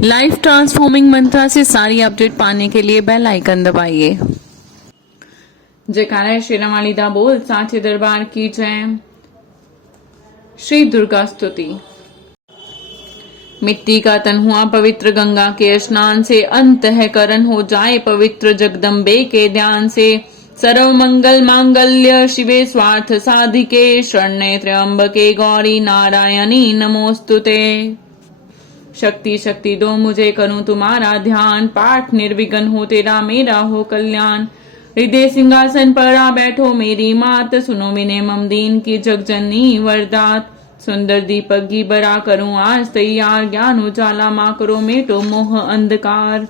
Life transforming मंत्रा से सारी update पाने के लिए बेल आइकन दबाइए। जयकारा श्री रामालीदा बोल साचे दरबार की जय। श्री दुर्गा स्तुति। मिट्टी का तन हुआ पवित्र गंगा के स्नान से, अंतःकरण हो जाए पवित्र जगदम्बे के ध्यान से। सर्व मंगल मांगल्य शिवे स्वार्थ साधिके, शरण्ये त्र्यंबके गौरी नारायणी नमोस्तुते। शक्ति शक्ति दो मुझे करूं तुम्हारा ध्यान, पाठ निर्विघ्न हो तेरा मेरा हो कल्याण। हृदय सिंहासन पर आ बैठो मेरी मात, सुनो विनय मम दीन की जगजननी वरदात। सुंदर दीपक घी बरा करूं आज तैयार, ज्ञान उजाला मां करो मेटो मोह अंधकार।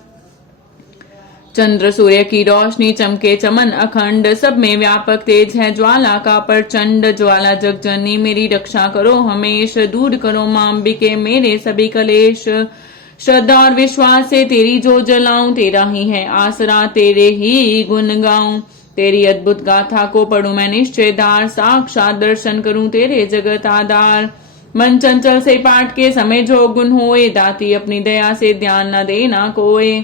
चंद्र सूर्य की रोशनी चमके चमन अखंड, सब में व्यापक तेज है ज्वाला का प्रचंड। ज्वाला जगजननी मेरी रक्षा करो हमेश, दूर करो मां अंबिके मेरे सभी कलेश। श्रद्धा और विश्वास से तेरी जो जलाऊं, तेरा ही है आसरा तेरे ही गुण गाऊं। तेरी अद्भुत गाथा को पढ़ूं मैं निश्चयदार, साक्षात दर्शन करूं तेरे जगत आधार। मन चंचल से पाठ के समय जो गुण होए, दाती अपनी दया से ध्यान न देना कोए।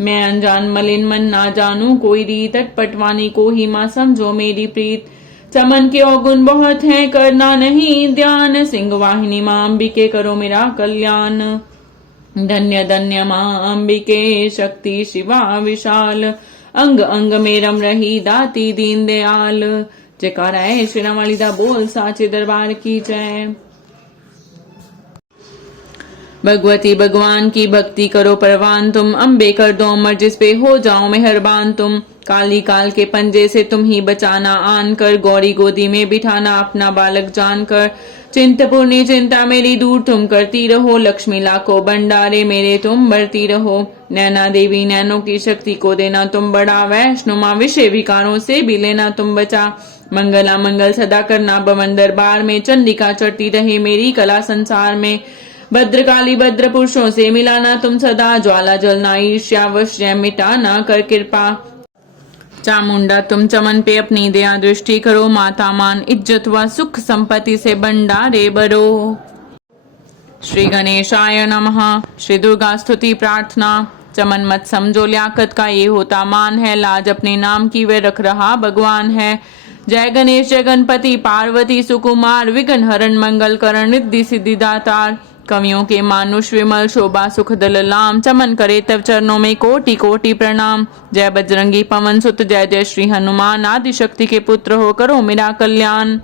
मैं अनजान मलिन मन ना जानू कोई रीत, अटपटवानी को ही मां समझो मेरी प्रीत। चमन के अवगुण बहुत हैं करना नहीं ध्यान, सिंह वाहिनी मां अंबिके करो मेरा कल्याण। धन्य धन्य मां अंबिके शक्ति शिवा विशाल, अंग अंग में रम रही दाती दीन दयाल। जयकारा है श्री रामालीदा बोल साचे दरबार की जय। भगवती भगवान की भक्ति करो परवान तुम, अम्बे कर दो अमर जिस पे हो जाओ मेहरबान तुम। काली काल के पंजे से तुम ही बचाना आन कर, गौरी गोदी में बिठाना अपना बालक जानकर। चिंतपूर्णी चिंता मेरी दूर तुम करती रहो, लक्ष्मी लाखों भंडारे मेरे तुम भरती रहो। नैना देवी नैनों की शक्ति को देना तुम बड़ा, वैष्णो मां विषय विकारों से भी लेना तुम बचा। मंगला मंगल सदा करना भवन दरबार में, चंडिका चढ़ती रहे मेरी कला संसार में। भद्रकाली भद्र पुरुषों से मिलाना तुम सदा, ज्वाला जलना ईर्ष्या वश मिटाना कर कृपा। चामुंडा तुम चमन पे अपनी दया दृष्टि करो, माता मान इज्जत व सुख संपत्ति से भंडारे भरो। श्री गणेशाय नमः। श्री दुर्गा स्तुति प्रार्थना। चमन मत समझो लियाकत का ये होता मान है, लाज अपने नाम की वे रख रहा भगवान है। जय गणेश जय गणपति पार्वती सुकुमार, विघ्न हरण मंगल करण रिद्धि सिद्धि दातार। कवियों के मानुष विमल शोभा सुख दल लाम, चमन करे तब चरणों में कोटि कोटि प्रणाम। जय बजरंगी पवन सुत जय जय श्री हनुमान, आदि शक्ति के पुत्र हो करो मेरा कल्याण।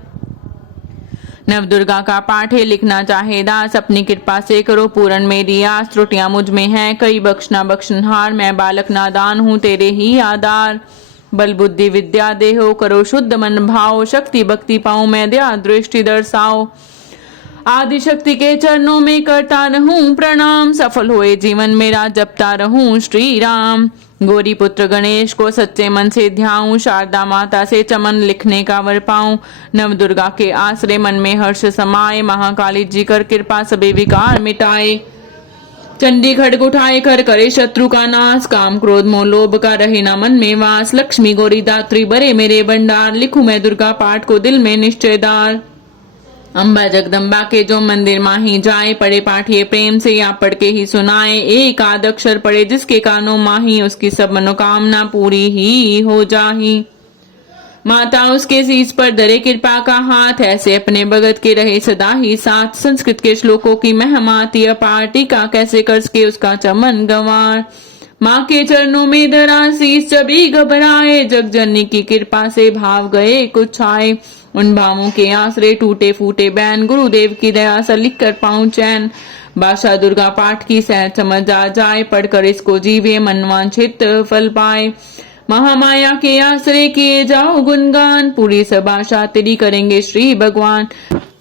नव दुर्गा का पाठ है लिखना चाहे दास, अपनी कृपा से करो पूर्ण मेरी आस। त्रुटियां मुझ में है कई बख्शना बख्शनहार, मैं बालक नादान हूँ तेरे ही आधार। बल बुद्धि विद्या देहो करो शुद्ध मन भाव, शक्ति भक्ति पाऊं मैं दया दृष्टि दर्शाओ। आदि शक्ति के चरणों में करता रहूं प्रणाम, सफल होए जीवन मेरा जपता रहूं श्री राम। गौरी पुत्र गणेश को सच्चे मन से ध्याऊं, शारदा माता से चमन लिखने का वर पाऊं। नव दुर्गा के आश्रय मन में हर्ष समाए, महाकाली जी कर कृपा सभी विकार मिटाए। चंडी खड्ग उठाए कर करे शत्रु का नाश, काम क्रोध मोह लोभ का रहे न मन में वास। लक्ष्मी गौरी दात्री बरे मेरे भंडार, लिखूं मैं दुर्गा पाठ को दिल में निश्चयदार। अम्बा जगदम्बा के जो मंदिर माही जाए, पढ़े पाठिए प्रेम से या पढ़ के ही सुनाए। एक आध अक्षर पढ़े जिसके कानों माही, उसकी सब मनोकामना पूरी ही हो जाही। माता उसके शीश पर धरे कृपा का हाथ, ऐसे अपने भगत के रहे सदा ही साथ। संस्कृत के श्लोकों की महिमा अति अपार, टीका कैसे कर सके उसका चमन गंवार। माँ के चरणों में धरा शीश सभी घबराए, जगजननी की कृपा से भाव गए कुछ आए। उन भावों के आसरे टूटे फूटे बैन, गुरुदेव की दया से लिख कर पाऊं चैन। भाषा दुर्गा पाठ की सहज समझ आ जाए, पढ़कर इसको जीवे मनवांछित फल पाए। महामाया के आश्रय किए जाओ गुणगान, पूरी सब आशा तेरी करेंगे श्री भगवान।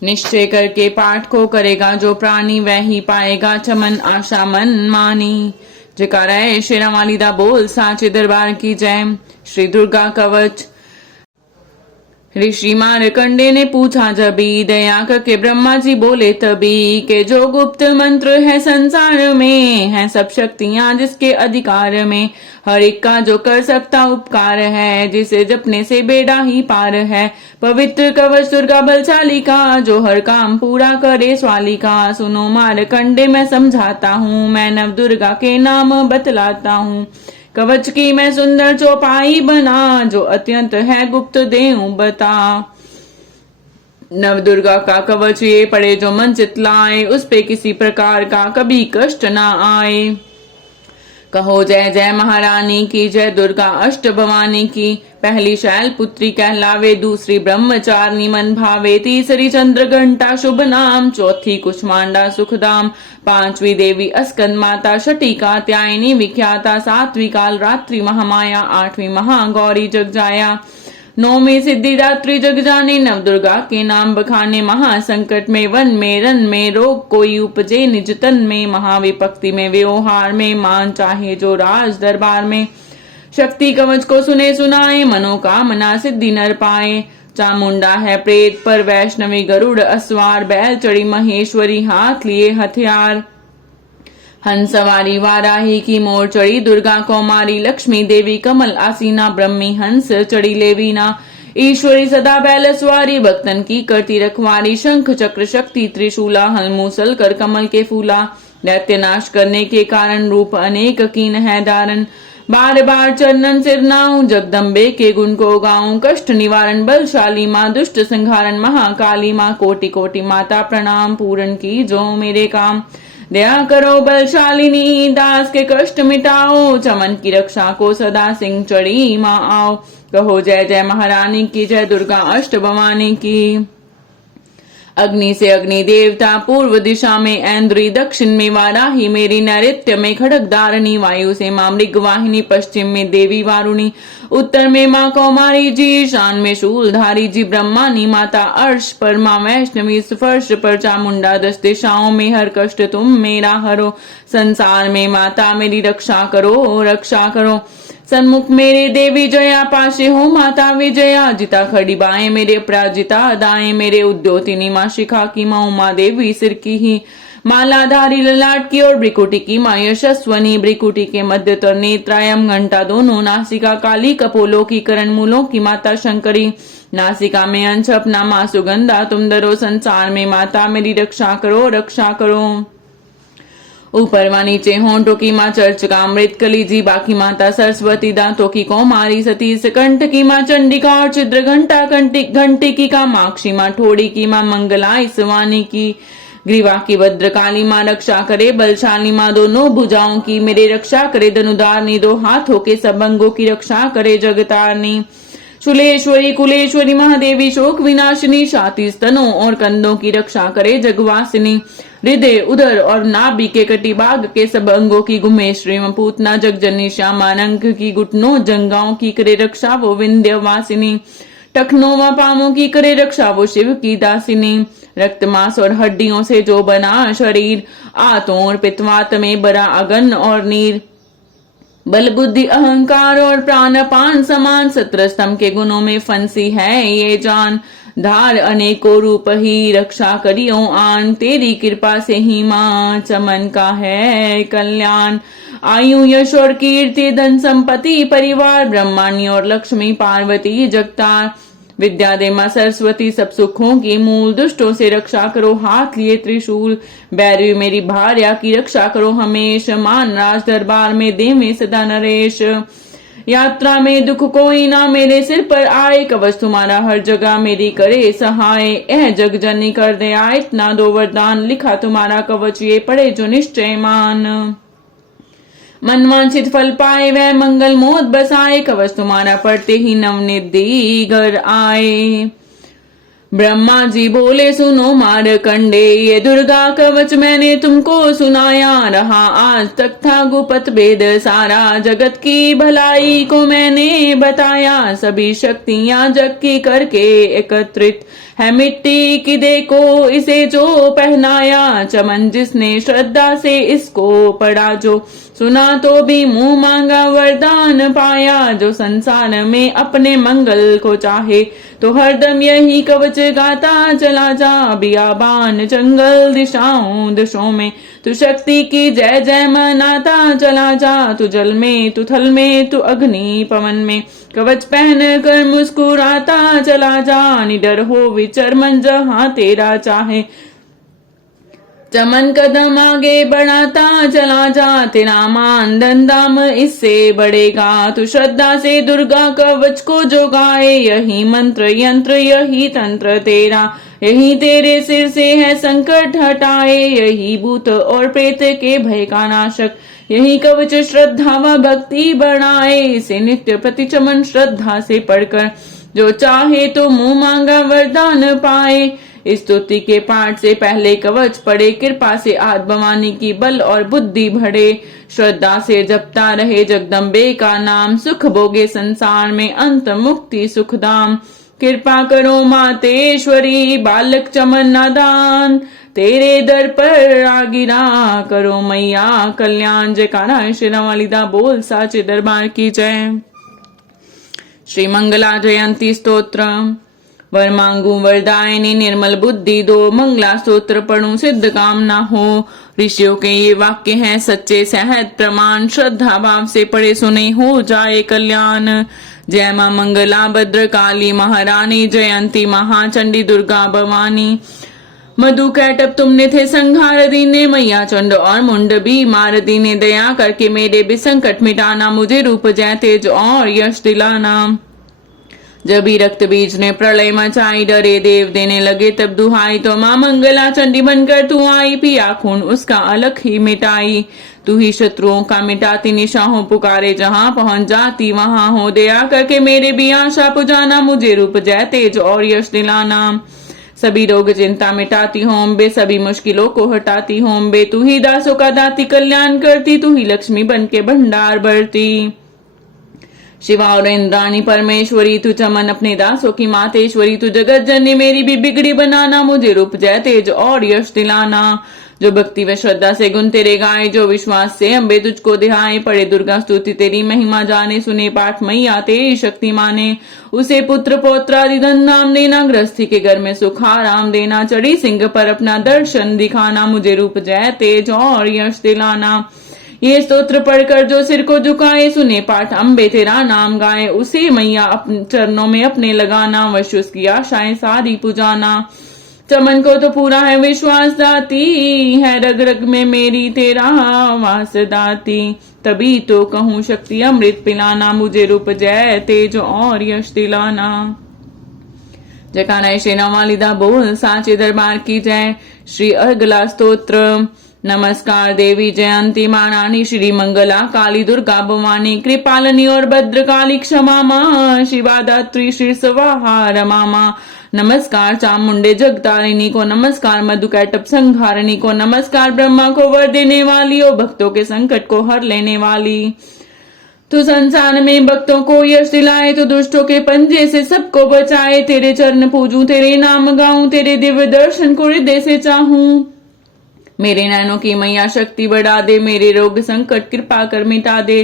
निश्चय करके पाठ को करेगा जो प्राणी, वह ही पाएगा चमन आशा मन मानी। जयकारा है श्री रामालीदा बोल साचे दरबार की जय। श्री दुर्गा कवच। ऋषि मारकंडे ने पूछा जबी, दया करके ब्रह्मा जी बोले तभी, के जो गुप्त मंत्र है संसार में, है सब शक्तियां जिसके अधिकार में, हर एक का जो कर सकता उपकार है, जिसे जपने से बेड़ा ही पार है। पवित्र कवच दुर्गा बलशाली का, जो हर काम पूरा करे स्वाली का। सुनो मारकंडे मैं समझाता हूँ, मैं नव दुर्गा के नाम बतलाता हूँ। कवच की मैं सुंदर चौपाई बना, जो अत्यंत है गुप्त देऊं बता। नव दुर्गा का कवच ये पड़े जो मन चितलाए, उस पे किसी प्रकार का कभी कष्ट ना आए। कहो जय जय महारानी की, जय दुर्गा अष्ट भवानी की। पहली शैल पुत्री कहलावे, दूसरी ब्रह्मचारिणी मन भावे, तीसरी चंद्र घंटा शुभ नाम, चौथी कुष्मांडा सुखदाम, पांचवी देवी अस्कंद माता, छठी कात्यायनी विख्याता, सातवीं काल रात्रि महामाया, आठवीं महागौरी जगजाया, नौवीं सिद्धिदात्री जग जाने। नव दुर्गा के नाम बखाने, महासंकट में वन में रन में, रोग कोई उपजे निज तन में, महाविपक्ति में व्यवहार में, मान चाहे जो राज दरबार में। शक्ति कवच को सुने सुनाए, मनोकामना सिद्धि नर पाए। चामुंडा है प्रेत पर वैष्णवी, गरुड़ अस्वार, बैल चढ़ी महेश्वरी, हाथ लिए हथियार। हंस सवारी वाराही की, मोर चढ़ी दुर्गा कौमारी, लक्ष्मी देवी कमल आसीना, ब्रह्मी हंस चढ़ी लेवीना, ईश्वरी सदा बैल सवारी, भक्तन की करती रखवारी, शंख चक्र शक्ति त्रिशूला, हल मूसल कर कमल के फूला। दैत्य नाश करने के कारण, रूप अनेक कीन है दारण, बार बार चरणन सिर नाऊं, जगदम्बे के गुण को गाऊं। कष्ट निवारण बलशाली माँ, दुष्ट संहारण महाकाली माँ, कोटि कोटि माता प्रणाम, पूरन की जो मेरे काम। दया करो बलशालिनी, दास के कष्ट मिटाओ, चमन की रक्षा को सदा सिंह चढ़ी माँ आओ। कहो जय जय महारानी की, जय दुर्गा अष्ट भवानी की। अग्नि से अग्नि देवता, पूर्व दिशा में ऐन्द्री, दक्षिण में वाराही मेरी, नैऋत्य में खड्गधारिणी, वायु से मां मृगवाहिनी, पश्चिम में देवी वारुणी, उत्तर में मां कौमारी जी, ईशान में शूलधारी जी, ब्रह्मानी माता अर्श पर मां वैष्णवी, स्पर्श पर चामुंडा, 10 दिशाओं में हर कष्ट तुम मेरा हरो। संसार में माता मेरी रक्षा करो रक्षा करो। सन्मुख मेरे देवी जया, पाशे हो माता विजया, जिता खड़ी बाएं मेरे अपराजिता दाएं मेरे, उद्योतिनी माँ शिखा की, माँ उमा देवी सिर की ही, मालाधारी ललाट की और ब्रिकुटी की माँ यशस्वनी, ब्रिकुटी के मध्य तर नेत्रायम, घंटा दोनों नासिका काली, कपोलों की करण मूलों की माता शंकरी, नासिका में अंश अपना माँ सुगंधा तुम दरो। संसार में माता मेरी रक्षा करो रक्षा करो। ऊपर व नीचे होंठों की माँ चर्चिका, अमृत कली जी, बाकी माता सरस्वती, दांतों की कौमारी सती, कंठ की माँ चंडिका और चिद्र घंटा घंटी की का, माक्षी माँ ठोड़ी की माँ मंगला, इसवानी की, ग्रीवा की भद्रकाली माँ रक्षा करे, बलशाली माँ दोनों भुजाओं की मेरे रक्षा करे, धनुधारनी दो हाथों के सब अंगों की रक्षा करे, जगतारनी शूलेश्वरी कुलेश्वरी महादेवी, शोक विनाशिनी, छाती स्तनों और कंधों की रक्षा करे, जगवासिनी, हृदय उदर और नाभि के कटिभाग के सब अंगों की गुमेश्वरी, पूतना जगजनी, श्यामानंक की, घुटनों जंगाओं की करे रक्षा वो विंध्यवासिनी, टखनों व पामों की करे रक्षा वो शिव की दासिनी, रक्त मांस और हड्डियों से जो बना शरीर, आतों और पित्तवात में बड़ा अगन और नीर, बल बुद्धि अहंकार और प्राण अपान समान, 17 स्तंभ के गुणों में फंसी है ये जान, धार अनेकों रूप ही रक्षा करियो आन, तेरी कृपा से ही मां चमन का है कल्याण। आयु यश और कीर्ति धन संपत्ति परिवार, ब्रह्मांडी और लक्ष्मी पार्वती जगतार, विद्या दे मां सरस्वती सब सुखों की मूल, दुष्टों से रक्षा करो हाथ लिए त्रिशूल, बैरवी मेरी भार्या की रक्षा करो हमेश, मान राज दरबार में दे में सदा नरेश, यात्रा में दुख कोई ना मेरे सिर पर आए, कवच तुम्हारा हर जगह मेरी करे सहाय, यह जग जननी कर दया इतना दो वरदान, लिखा तुम्हारा कवच ये पढ़े जो निश्चय मान, मनवांछित फल पाए वह मंगल मोद बसाए, कवच तुम्हारा पढ़ते ही नवनिधि घर आए। ब्रह्मा जी बोले सुनो मारकंडे, ये दुर्गा कवच मैंने तुमको सुनाया, रहा आज तक था गुपत भेद सारा, जगत की भलाई को मैंने बताया, सभी शक्तियां जग की करके एकत्रित है मिट्टी की, देखो इसे जो पहनाया, चमन जिसने श्रद्धा से इसको पढ़ा, जो सुना तो भी मुंह मांगा वरदान पाया, जो संसार में अपने मंगल को चाहे तो हरदम यही कवच गाता चला जा, बियाबान जंगल दिशाओं दिशों में तू शक्ति की जय जय मनाता चला जा, तू जल में तू थल में तू अग्नि पवन में कवच पहन कर मुस्कुराता चला जा, निडर हो विचर मन जहां तेरा चाहे, चमन कदम आगे बढ़ाता चला जा, तेरा मान धन इससे बढ़ेगा, तू श्रद्धा से दुर्गा कवच को जो गाए, यही मंत्र यंत्र यही तंत्र तेरा, यही तेरे सिर से है संकट हटाए, यही भूत और प्रेत के भय का नाशक, यही कवच श्रद्धा व भक्ति बढ़ाए, इसे नित्य प्रति चमन श्रद्धा से पढ़कर जो चाहे तो मुंह मांगा वरदान पाए, इस स्तुति के पाठ से पहले कवच पढ़े, कृपा से आद भवानी की बल और बुद्धि बढ़े, श्रद्धा से जपता रहे जगदम्बे का नाम, सुख भोगे संसार में अंत मुक्ति सुखधाम, कृपा करो मातेश्वरी बालक चमन नादान, तेरे दर पर आ गिरा करो मैया कल्याण, जयकारा श्री रामालीदा बोल साचे दरबार की जय। श्री मंगला जयंती स्तोत्र। वर मांगू वरदायिनी निर्मल बुद्धि दो, मंगला स्तोत्र पढ़ूं सिद्ध कामना हो, ऋषियों के ये वाक्य हैं सच्चे सहज प्रमाण, श्रद्धा भाव से पढ़े सुने हो जाए कल्याण। जय मां मंगला भद्र काली महारानी, जयंती महाचंडी दुर्गा भवानी, मधु कैटअप तुमने थे संहार दीने, मैया चंड और मुंड भी मार दीने, दया करके मेरे भी संकट मिटाना, मुझे रूप जय तेज और यश दिलाना। जब ही रक्त बीज ने प्रलय मचाई, डरे देव देने लगे तब दुहाई, तो मां मंगला चंडी बनकर तू आई, पिया खून उसका अलख ही मिटाई, तू ही शत्रुओं का मिटाती निशा हो, पुकारे जहां पहुंच जाती वहां हो, दया करके मेरे भी आशा पुजाना, मुझे रूप जय तेज और यश दिलाना। सभी रोग चिंता मिटाती हो अम्बे, सभी मुश्किलों को हटाती हो अम्बे, तू ही दासों का दाती कल्याण करती, तू ही लक्ष्मी बन के भंडार भरती। शिवा और इंद्राणी परमेश्वरी, तू चमन अपने दासों की मातेश्वरी, तू जगत जननी मेरी भी बिगड़ी बनाना, मुझे रूप जय तेज और यश दिलाना। जो भक्ति व श्रद्धा से गुण तेरे गाए, जो विश्वास से अम्बे तुझको दिहाए, पढ़े दुर्गा स्तुति तेरी महिमा जाने, सुने पाठ मैया तेरी शक्ति माने, उसे पुत्र पौत्र आदि धन नाम देना, गृहस्थी के घर में सुख आराम देना, चढ़ी सिंह पर अपना दर्शन दिखाना, मुझे रूप जय तेज और यश दिलाना। ये स्तोत्र पढ़कर जो सिर को झुकाए, सुने पाठ अम्बे तेरा नाम गाए, उसे मैया अपने चरणों में अपने लगाना, वश उसकी आशाएं सारी पुजाना। चमन को तो पूरा है विश्वास दाती, है रग रग में मेरी तेरा वास दाती, तभी तो कहूँ शक्ति अमृत पिलाना, मुझे रूप जय तेज और यश दिलाना। जयकारा श्री रामालीदा बोल साचे दरबार की जय। श्री अगला स्तोत्र। नमस्कार देवी जयंती महारानी, श्री मंगला काली दुर्गा भवानी, कृपालिनी और भद्रकाली क्षमा मां, शिवा दात्री श्री स्वाहा रमा मां। नमस्कार चामुंडे जगतारिणी को, नमस्कार मधु कैटअप संहारिणी को, नमस्कार ब्रह्मा को वर देने वाली और भक्तों के संकट को हर लेने वाली। तू संसार में भक्तों को यश दिलाए, तो दुष्टों के पंजे से सबको बचाए, तेरे चरण पूजूं तेरे नाम गाऊं, तेरे दिव्य दर्शन को हृदय से चाहूं। मेरे नैनों की मैया शक्ति बढ़ा दे, मेरे रोग संकट कृपा कर मिटा दे,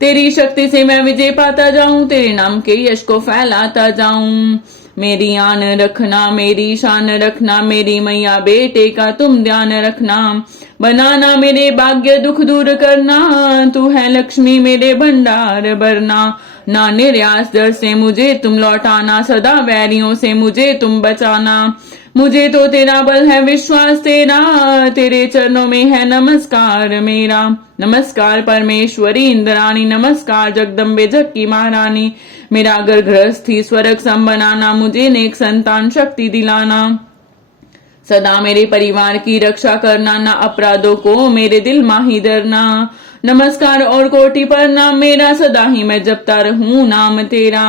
तेरी शक्ति से मैं विजय पाता जाऊं, तेरे नाम के यश को फैलाता जाऊं। मेरी आन रखना, मेरी शान रखना, मेरी मैया बेटे का तुम ध्यान रखना, बनाना मेरे भाग्य दुख दूर करना, तू है लक्ष्मी मेरे भंडार भरना, ना निर्यास दर से मुझे तुम लौटाना, सदा वैरियों से मुझे तुम बचाना। मुझे तो तेरा बल है विश्वास तेरा, तेरे चरणों में है नमस्कार मेरा। नमस्कार परमेश्वरी इंद्राणी, नमस्कार जगदम्बे जग की महारानी, मेरा घर गृहस्थी स्वर्ग सम बनाना, मुझे नेक संतान शक्ति दिलाना, सदा मेरे परिवार की रक्षा करना, ना अपराधों को मेरे दिल माही डरना। नमस्कार और कोटि प्रणाम मेरा, सदा ही मैं जपता रहूं नाम तेरा।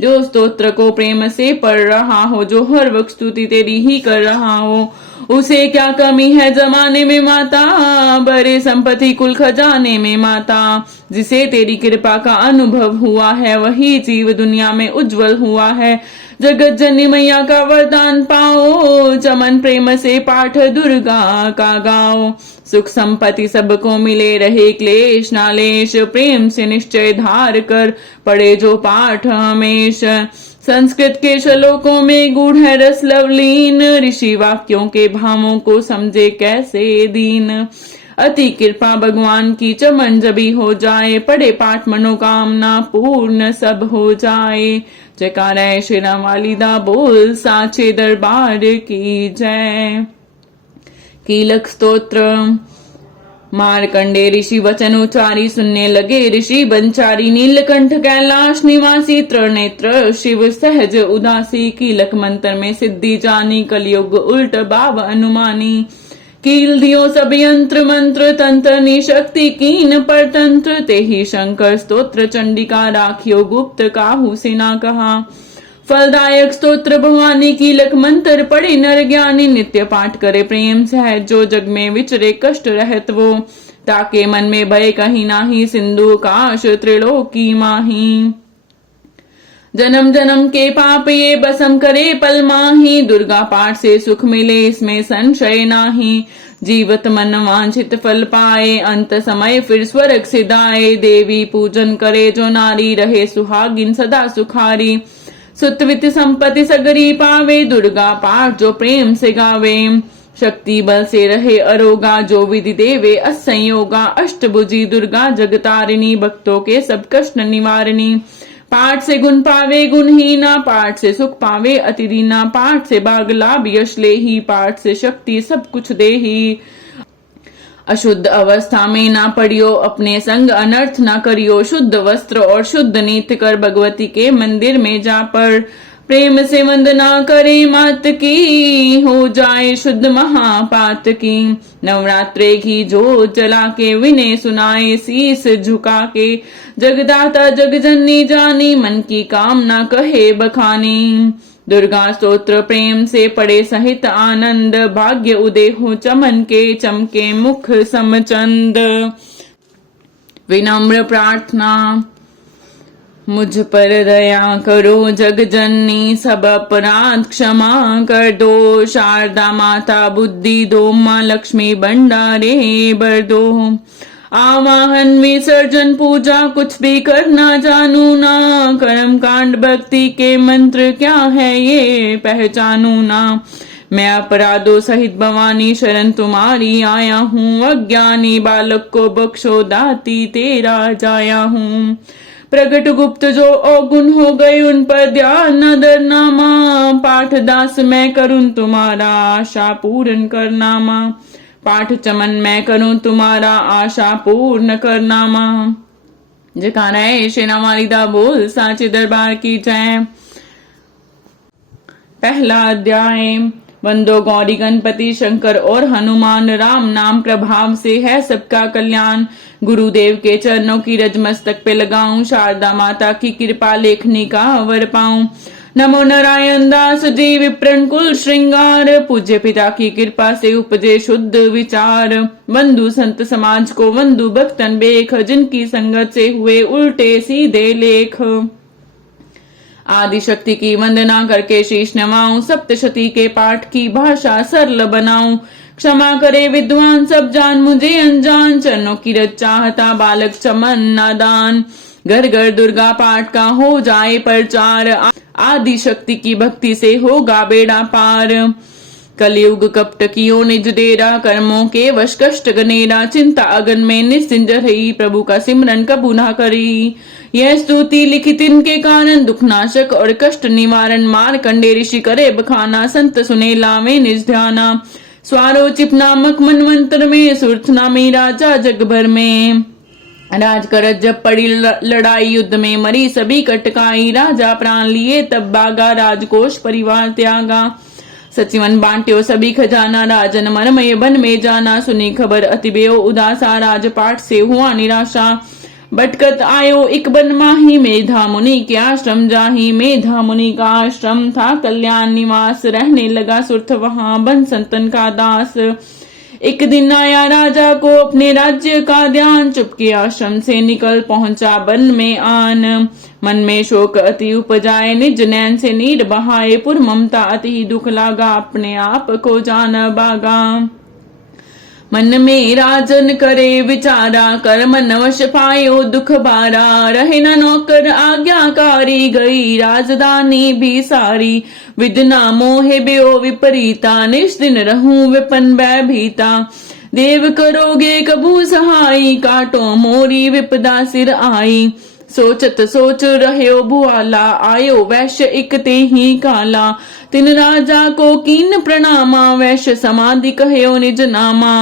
जो स्तोत्र को प्रेम से पढ़ रहा हो, जो हर वक्त स्तुति तेरी ही कर रहा हो, उसे क्या कमी है जमाने में माता, बड़े संपत्ति कुल खजाने में माता। जिसे तेरी कृपा का अनुभव हुआ है, वही जीव दुनिया में उज्जवल हुआ है। जगत जननी मैया का वरदान पाओ, चमन प्रेम से पाठ दुर्गा का गाओ। सुख संपत्ति सबको मिले, रहे क्लेश नालेश, प्रेम से निश्चय धार कर पढ़े जो पाठ हमेश। संस्कृत के श्लोकों में गूढ़ है रस लवलीन, ऋषि वाक्यों के भावों को समझे कैसे दीन। अति कृपा भगवान की चमन जबी हो जाए, पढ़े पाठ मनोकामना पूर्ण सब हो जाए। जयकारा श्री राम वालीदा बोल, साचे दरबार की जय। कीलक स्तोत्र। मारकंडे ऋषि वचन उचारी, सुनने लगे ऋषि बंचारी। नीलकंठ कैलाश निवासी, त्रिनेत्र शिव सहज उदासी। कीलक मंत्र में सिद्धि जानी, कलयुग उल्ट भाव अनुमानी। कील दियो सब यंत्र मंत्र, तंत्र निशक्ति कीन पर तंत्र। ते ही शंकर स्तोत्र चंडिका, राखियो गुप्त काहू से ना कहा। फलदायक स्तोत्र भवानी, कीलक मंत्र पढ़े नर ज्ञानी। नित्य पाठ करे प्रेम सहज, जो जग में विचरे कष्ट रहत वो। ताके मन में भय कहीं नाही, सिंधु काश त्रिलोकी माही। जन्म जन्म के पाप ये बसम करे पल माही। दुर्गा पाठ से सुख मिले, इसमें संशय नाही। जीवत मन वांछित फल पाए, अंत समय फिर स्वर्ग सिधाए। देवी पूजन करे जो नारी, रहे सुहागिन सदा सुखारी। सुतवित संपत्ति सगरी पावे, दुर्गा पाठ जो प्रेम से गावे। शक्ति बल से रहे अरोगा, जो विधि देवे असंयोगा। अष्टभुजी दुर्गा जगतारिणी, भक्तों के सब कष्ट निवारिणी। पाठ से गुण पावे गुणहीना, पाठ से सुख पावे अति दीना। पाठ से भाग लाभ यश लेही, पाठ से शक्ति सब कुछ देही। अशुद्ध अवस्था में ना पड़ियो, अपने संग अनर्थ ना करियो। शुद्ध वस्त्र और शुद्ध नीत कर, भगवती के मंदिर में जा पर। प्रेम से वंदना करे मात की, हो जाए शुद्ध महापात की। नवरात्रे की जोत जला के, विनय सुनाए शीस झुका के। जगदाता जगजननी जानी, मन की कामना कहे बखानी। दुर्गा स्तोत्र प्रेम से पढ़े सहित आनंद, भाग्य उदय हो चमन के, चमके मुख समचंद। विनम्र प्रार्थना। मुझ पर दया करो जग जननी, सब अपराध क्षमा कर दो। शारदा माता बुद्धि दो, माँ लक्ष्मी भंडारे भर दो। आवाहन विसर्जन पूजा कुछ भी करना जानू ना। कर्म कांड भक्ति के मंत्र क्या है ये पहचानू ना। मैं अपराधों सहित भवानी शरण तुम्हारी आया हूँ। अज्ञानी बालक को बख्शो दाती तेरा जाया हूँ। प्रगट गुप्त जो अवगुण हो गए, उन पर ध्यान न धरना माँ। पाठ दास मैं करूँ तुम्हारा, आशा पूर्ण करना माँ। पाठ चमन मैं करूं तुम्हारा, आशा पूर्ण करना मां। जयकारा है श्री राम वालीदा बोल, साचे दरबार की जय। पहला अध्याय। वंदो गौरी गणपति शंकर और हनुमान, राम नाम प्रभाव से है सबका कल्याण। गुरुदेव के चरणों की रज मस्तक पे लगाऊं, शारदा माता की कृपा लेखनी का वर पाऊं। नमो नारायण दास जी विप्रण कुल श्रृंगार, पूज्य पिता की कृपा से उपजे शुद्ध विचार। बंधु संत समाज को वंदु भक्तन बेख, जिनकी संगत से हुए उल्टे सीधे लेख। आदि शक्ति की वंदना करके शीश नवाऊं, सप्तशती के पाठ की भाषा सरल बनाऊं। क्षमा करे विद्वान सब जान मुझे अनजान, चरणों की रज चाहता बालक चमन नादान। घर घर दुर्गा पाठ का हो जाए प्रचार, आदि शक्ति की भक्ति से होगा बेड़ा पार। कलयुग कपटकियों निज डेरा, कर्मों के वश कष्ट गनेरा। चिंता अगन में निश्चिंत रही, प्रभु का सिमरन कबू ना करी। यह स्तुति लिखित इनके कारण, दुखनाशक और कष्ट निवारण। मारकंडे ऋषि करे बखाना, संत सुने लावे निज ध्याना। स्वारोचित नामक मनवंतर में, सुरथ नामी राजा जग भर में। राज करत जब पड़ी लड़ाई, युद्ध में मरी सभी कटकाई। राजा प्राण लिए तब बागा, राजकोष परिवार त्यागा। सचिवन बांट्यो सभी खजाना, राजन मनमय बन में जाना। सुनी खबर अति बेओ उदासा, राजपाट से हुआ निराशा। भटकत आयो एक बन माही, मेधा मुनि के आश्रम जाही। मेधा मुनि का आश्रम था कल्याण निवास, रहने लगा सुर्थ वहां बन संतन का दास। एक दिन आया राजा को अपने राज्य का ध्यान, चुपके आश्रम से निकल पहुंचा वन में आन। मन में शोक अति उपजाए, निज नैन से नीर बहाए। पुर ममता अति दुख लागा, अपने आप को जान बागा। मन में राजन करे विचारा, कर मन वश पायो दुख बारा। रहे न नौकर आज्ञाकारी, गई राजधानी भी सारी। विदना मोहे बेओ विपरीता, निष्दिन रहूं विपन भयभीता। देव करोगे कबू सहाई, काटो मोरी विपदा सिर आई। सोचत सोच रह्यो भुआला, आयो वैश्य एक ते ही काला। तिन राजा को कीन प्रणामा, वैश्य समाधि कहयो निज नामा।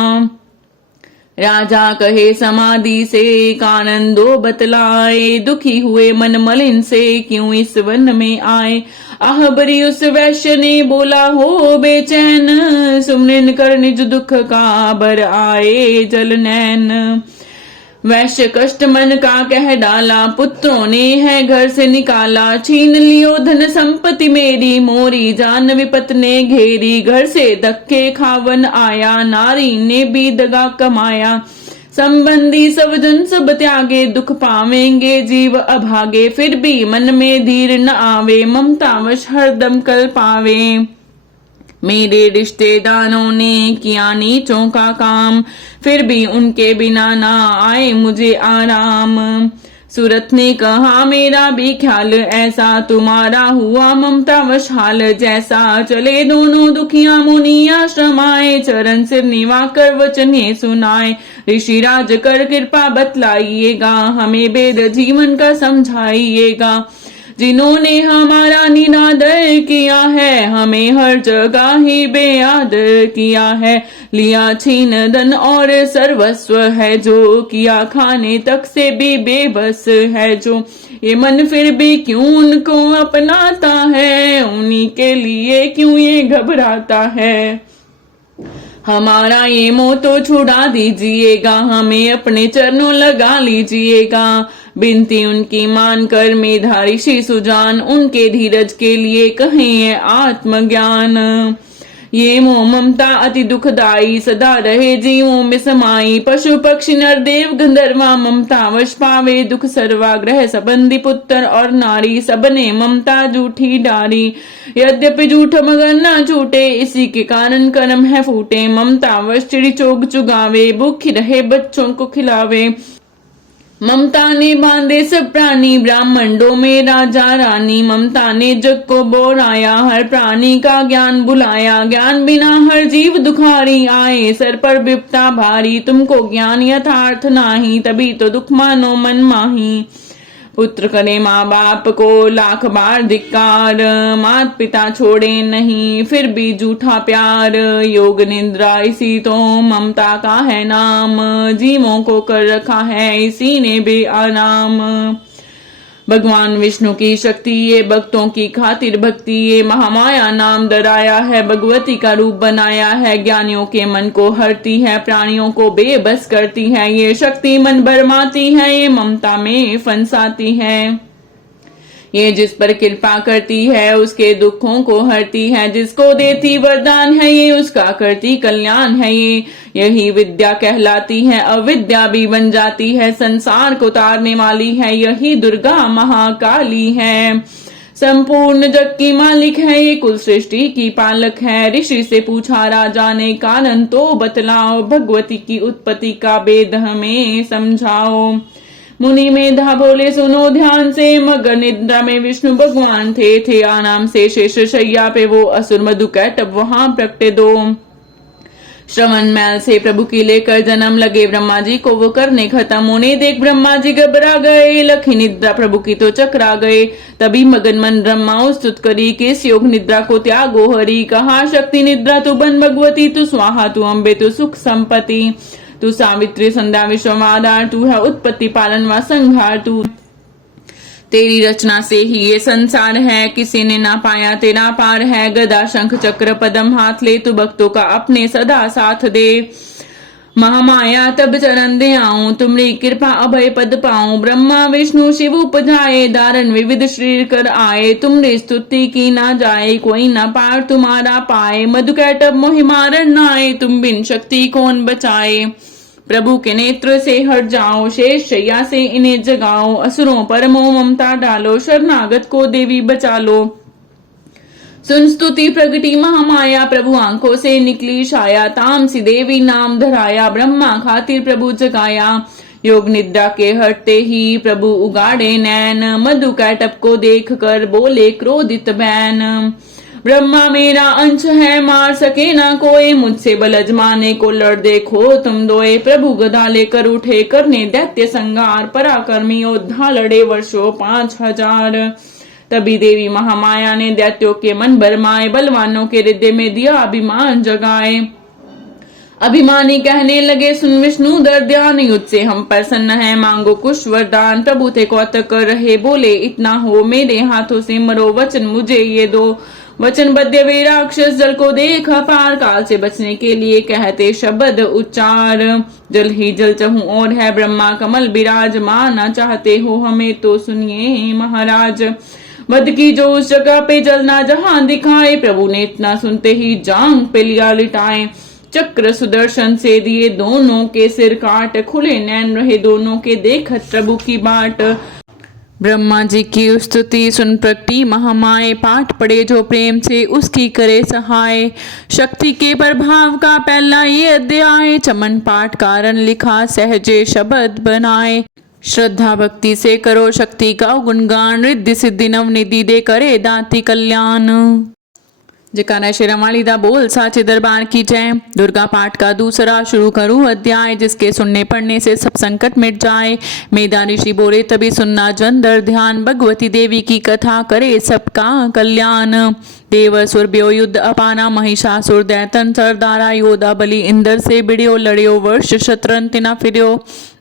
राजा कहे समाधि से कारण दो बतलाए, दुखी हुए मन मलिन से क्यों इस वन में आए। आह बरी उस वैश्य ने बोला हो बेचैन, सुमरिन कर निज दुख का बर आए जल नैन। वैश्य कष्ट मन का कह डाला, पुत्रों ने है घर से निकाला। छीन लियो धन संपत्ति मेरी, मोरी जान विपत ने घेरी। घर से धक्के खावन आया, नारी ने भी दगा कमाया। संबंधी सब जन सब त्यागे, दुख पावेंगे जीव अभागे। फिर भी मन में धीर न आवे, ममतावश हरदम कल पावे। मेरे रिश्तेदारों ने किया नीचों का काम, फिर भी उनके बिना ना आए मुझे आराम। सूरत ने कहा मेरा भी ख्याल ऐसा, तुम्हारा हुआ ममतावश हाल जैसा। चले दोनों दुखिया मुनि आश्रम आए, चरण सिर निवा कर वचन ये सुनाए। ऋषि राज कर कृपा बतलाइएगा, हमें वेद जीवन का समझाइएगा। जिन्होंने हमारा निरादर किया है, हमें हर जगह ही बेआदर किया है। लिया छीन धन और सर्वस्व है जो, किया खाने तक से भी बेबस है जो। ये मन फिर भी क्यों उनको अपनाता है, उन्हीं के लिए क्यों ये घबराता है। हमारा ये मोह तो छुड़ा दीजिएगा, हमें अपने चरणों लगा लीजिएगा। बिनती उनकी मानकर मेधा ऋषि सुजान, उनके धीरज के लिए कहें आत्मज्ञान। ये मोह ममता अति दुखदाई, सदा रहे जीवों में समाई। पशु पक्षी नर देव गंधर्वा, ममता वश पावे दुख सर्वा। ग्रह संबंधी पुत्र और नारी, सबने ममता झूठी डारी। यद्यपि झूठ मगर न छूटे, इसी के कारण कर्म है फूटे। ममता वश चिड़ी चोग चुगावे, भूखी रहे बच्चों को खिलावे। ममता ने बांधे सब प्राणी, ब्राह्मणों में राजा रानी। ममता ने जग को बोराया, हर प्राणी का ज्ञान बुलाया। ज्ञान बिना हर जीव दुखारी आए, सर पर विपता भारी। तुमको ज्ञान यथार्थ नाही, तभी तो दुख मानो मन माही। पुत्र करे माँ बाप को लाख बार धिक्कार, मात पिता छोड़े नहीं फिर भी झूठा प्यार। योग निद्रा इसी तो ममता का है नाम, जीवों को कर रखा है इसी ने बेआराम। भगवान विष्णु की शक्ति ये भक्तों की खातिर भक्ति, ये महामाया नाम डराया है। भगवती का रूप बनाया है, ज्ञानियों के मन को हरती है, प्राणियों को बेबस करती है। ये शक्ति मन भरमाती है, ये ममता में फंसाती है। ये जिस पर कृपा करती है उसके दुखों को हरती है। जिसको देती वरदान है ये उसका करती कल्याण है। ये यही विद्या कहलाती है, अविद्या भी बन जाती है। संसार को तारने वाली है, यही दुर्गा महाकाली है। संपूर्ण जग की मालिक है, ये कुल सृष्टि की पालक है। ऋषि से पूछा राजा ने कारण तो बतलाओ, भगवती की उत्पत्ति का वेद हमें समझाओ। मुनि मेधा बोले सुनो ध्यान से, मगन निद्रा में विष्णु भगवान थे आराम से शेष शैया पे वो असुर मधु कैटभ वहां प्रकटे दो। श्रवण मैल से प्रभु की लेकर जन्म लगे ब्रह्मा जी को वो करने खत्म। उन्हें देख ब्रह्मा जी घबरा गए, लखी निद्रा प्रभु की तो चकरा गए। तभी मगन मन ब्रह्मा स्तुत करी, किस योग निद्रा को त्यागो हरि। कहा शक्ति निद्रा तू बन भगवती, तू स्वाहा तू अम्बे तू सुख संपत्ति। तू सावित्री संध्या विश्वमाधार, तू है उत्पत्ति पालन व संहार। तू तेरी रचना से ही ये संसार है, किसी ने ना पाया तेरा पार है। गदा शंख चक्र पदम हाथ ले, तू भक्तों का अपने सदा साथ दे। महामाया तब चरण दे आऊं, तुमरी कृपा अभय पद पाऊं। ब्रह्मा विष्णु शिव उपजाए, दारण विविध शरीर कर आए। तुमरी स्तुति की ना जाए, कोई ना पार तुम्हारा पाए। मधुकैटभ मोहि मारन नाए, तुम बिन शक्ति कौन बचाए। प्रभु के नेत्र से हट जाओ, शेष शैया से इन्हें जगाओ। असुरों पर मोह ममता डालो, शरणागत को देवी बचा लो। सुन स्तुति प्रगति महामाया, प्रभु आंखों से निकली छाया। तामसी देवी नाम धराया, ब्रह्मा खातिर प्रभु जगाया। योग निद्रा के हटते ही प्रभु उगाड़े नैन, मधु कैटभ को देख कर बोले क्रोधित बैन। ब्रह्मा मेरा अंश है, मार सके ना कोई। मुझसे बल अजमाने को लड़ देखो तुम दोए। प्रभु गदा लेकर उठे, करने दैत्य संगार। पराक्रमी योद्धा लड़े वर्षों 5000। तभी देवी महामाया ने दैत्यों के मन भरमाए, बलवानों के हृदय में दिया अभिमान जगाए। अभिमानी कहने लगे सुन विष्णु दर ध्यान, युद्ध से हम प्रसन्न हैं, मांगो कुछ वरदान। प्रभु थे कौतक कर रहे, बोले इतना हो, मेरे हाथों से मरो, वचन मुझे ये दो। वचन बद्य वे राक्षस जल को देख पार, काल से बचने के लिए कहते शब्द उच्चार। जल ही जल चहूं और है ब्रह्मा कमल विराज, माना चाहते हो हमें तो सुनिए महाराज। वध की जो उस जगह पे जलना जहां दिखाए, प्रभु ने इतना सुनते ही जांग पे लिया लिटाए। चक्र सुदर्शन से दिए दोनों के सिर काट, खुले नैन रहे दोनों के देखत प्रभु की बाट। ब्रह्मा जी की स्तुति सुन प्रगटी महामाए, पाठ पढ़े जो प्रेम से उसकी करे सहाय। शक्ति के प्रभाव का पहला ये अध्याय, चमन पाठ कारण लिखा सहजे शब्द बनाए। श्रद्धा भक्ति से करो शक्ति का गुणगान, रिद्धि सिद्धि नवनिधि दे करे दाती कल्याण। जयकारा श्री रमाली दा बोल साचे दरबार की जय। दुर्गा पाठ का दूसरा शुरू करूं अध्याय, जिसके सुनने पढ़ने से सब संकट मिट जाए। मेधा ऋषि बोले तभी सुनना जन दर ध्यान, भगवती देवी की कथा करे सबका कल्याण। देवसुर ब्यो युद्ध अपाना, महिषासुर दैतन सरदारा। योदा बलि इंद्र से बिड़ियो, लड़ियो वर्ष शत्रन तिना फिर्यो।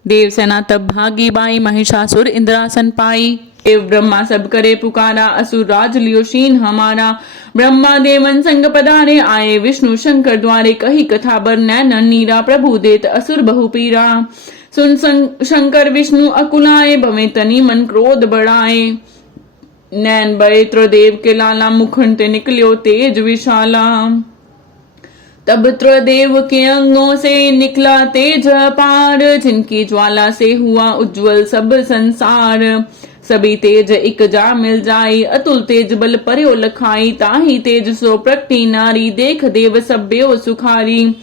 देव सेना तब भागी बाई, महिषासुर इंद्रासन पाई। देव ब्रह्मा सब करे पुकारा, असुर राज लियो शीन हमारा। ब्रह्मा देवन संग पधारे आए, विष्णु शंकर द्वारे कही कथा बर नैन नीरा। प्रभु देत असुर बहु पीरा, सुन शंकर विष्णु अकुलाए। भवे तनी मन क्रोध बढ़ाए, नैन बड़े त्रिदेव के लाला। मुखंड ते निकलियो तेज विशाला, तब त्रिदेव के अंगों से निकला तेज अपार। जिनकी ज्वाला से हुआ उज्जवल सब संसार। सभी तेज एक जा मिल जाई, अतुल तेज बल पर्यो लखाई। ताही तेज सो प्रकटी नारी, देख देव सभ्यो सुखारी।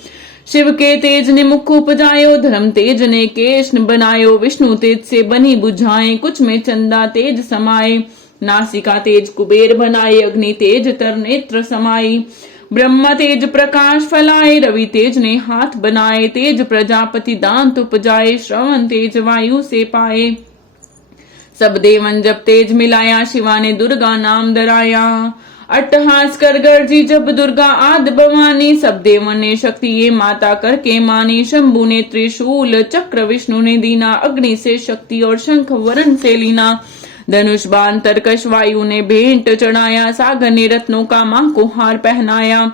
शिव के तेज ने मुख उपजायो, धर्म तेज ने केश बनायो। विष्णु तेज से बनी बुझाए, कुछ में चंदा तेज समाये। नासिका तेज कुबेर बनाए, अग्नि तेज तर नेत्र समाई। ब्रह्मा तेज प्रकाश फैलाए, रवि तेज ने हाथ बनाए। तेज प्रजापति दांत उपजाए, श्रवण तेज वायु से पाए। सब देवन जब तेज मिलाया, शिवा ने दुर्गा नाम धराया। अट्टहास कर गर्जी जब दुर्गा आदि भवानी, सब देवन ने शक्ति ये माता करके मानी। शंभु ने त्रिशूल चक्र, विष्णु ने दीना। अग्नि से शक्ति और शंख वरण से लीना। धनुष बाण तरकश वायु ने भेंट चढ़ाया। सागर ने रत्नों का मां को हार पहनाया।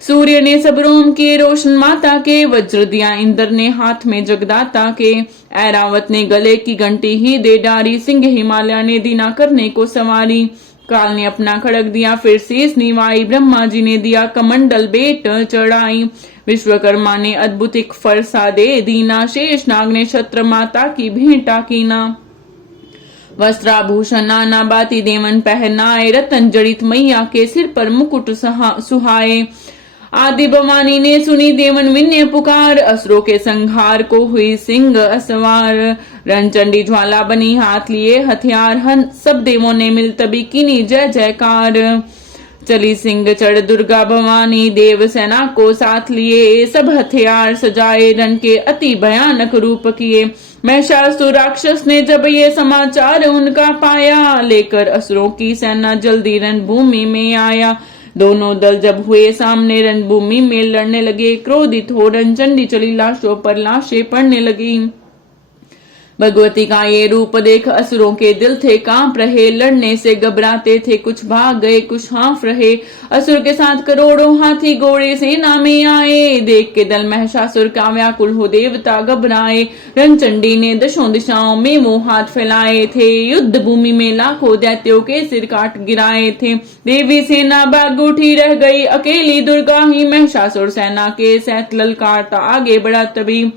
सूर्य ने सब रोम के रोशन माता के। वज्र दिया इंद्र ने हाथ में जगदाता के। ऐरावत ने गले की घंटी ही दे डारी। सिंह हिमालय ने दीना करने को सवारी। काल ने अपना खड़ग दिया फिर शीस निवाई। ब्रह्मा जी ने दिया कमंडल बेट चढ़ाई। विश्वकर्मा ने अद्भुत एक फरसा दे दीना। शेष नाग ने छत्र माता की भेंटा कीना। वस्त्राभूषण नाना बाती देवन पहनाए। रतन जड़ित मैया के सिर पर मुकुट सुहाए। आदि भवानी ने सुनी देवन विन्य पुकार। असुरों के संहार को हुई सिंह असवार। रणचंडी ज्वाला बनी हाथ लिए हथियार। सब देवों ने मिल तभी कीनी जय जयकार। चली सिंह चढ़ दुर्गा भवानी। देव सेना को साथ लिए। सब हथियार सजाए रण के अति भयानक रूप किए। महिषासुर राक्षस ने जब ये समाचार उनका पाया, लेकर असुरों की सेना जल्दी रणभूमि में आया। दोनों दल जब हुए सामने रणभूमि में लड़ने लगे। क्रोधित हो रणचंडी चली लाशों पर लाशें पड़ने लगी। भगवती का ये रूप देख असुरों के दिल थे कांप रहे, लड़ने से घबराते थे, कुछ भाग गए कुछ हाँफ रहे। असुर के साथ करोड़ों हाथी घोड़े सेना में आए, देख के दल महिषासुर का व्याकुल हो देवता घबराए। रणचंडी ने दशों दिशाओं में वो हाथ फैलाए थे, युद्ध भूमि में लाखों दैत्यों के सिर काट गिराए थे। देवी सेना भाग उठी रह गई अकेली, दुर्गा ही महिषासुर सेना के सैत ललकारता आगे बढ़ा। तभी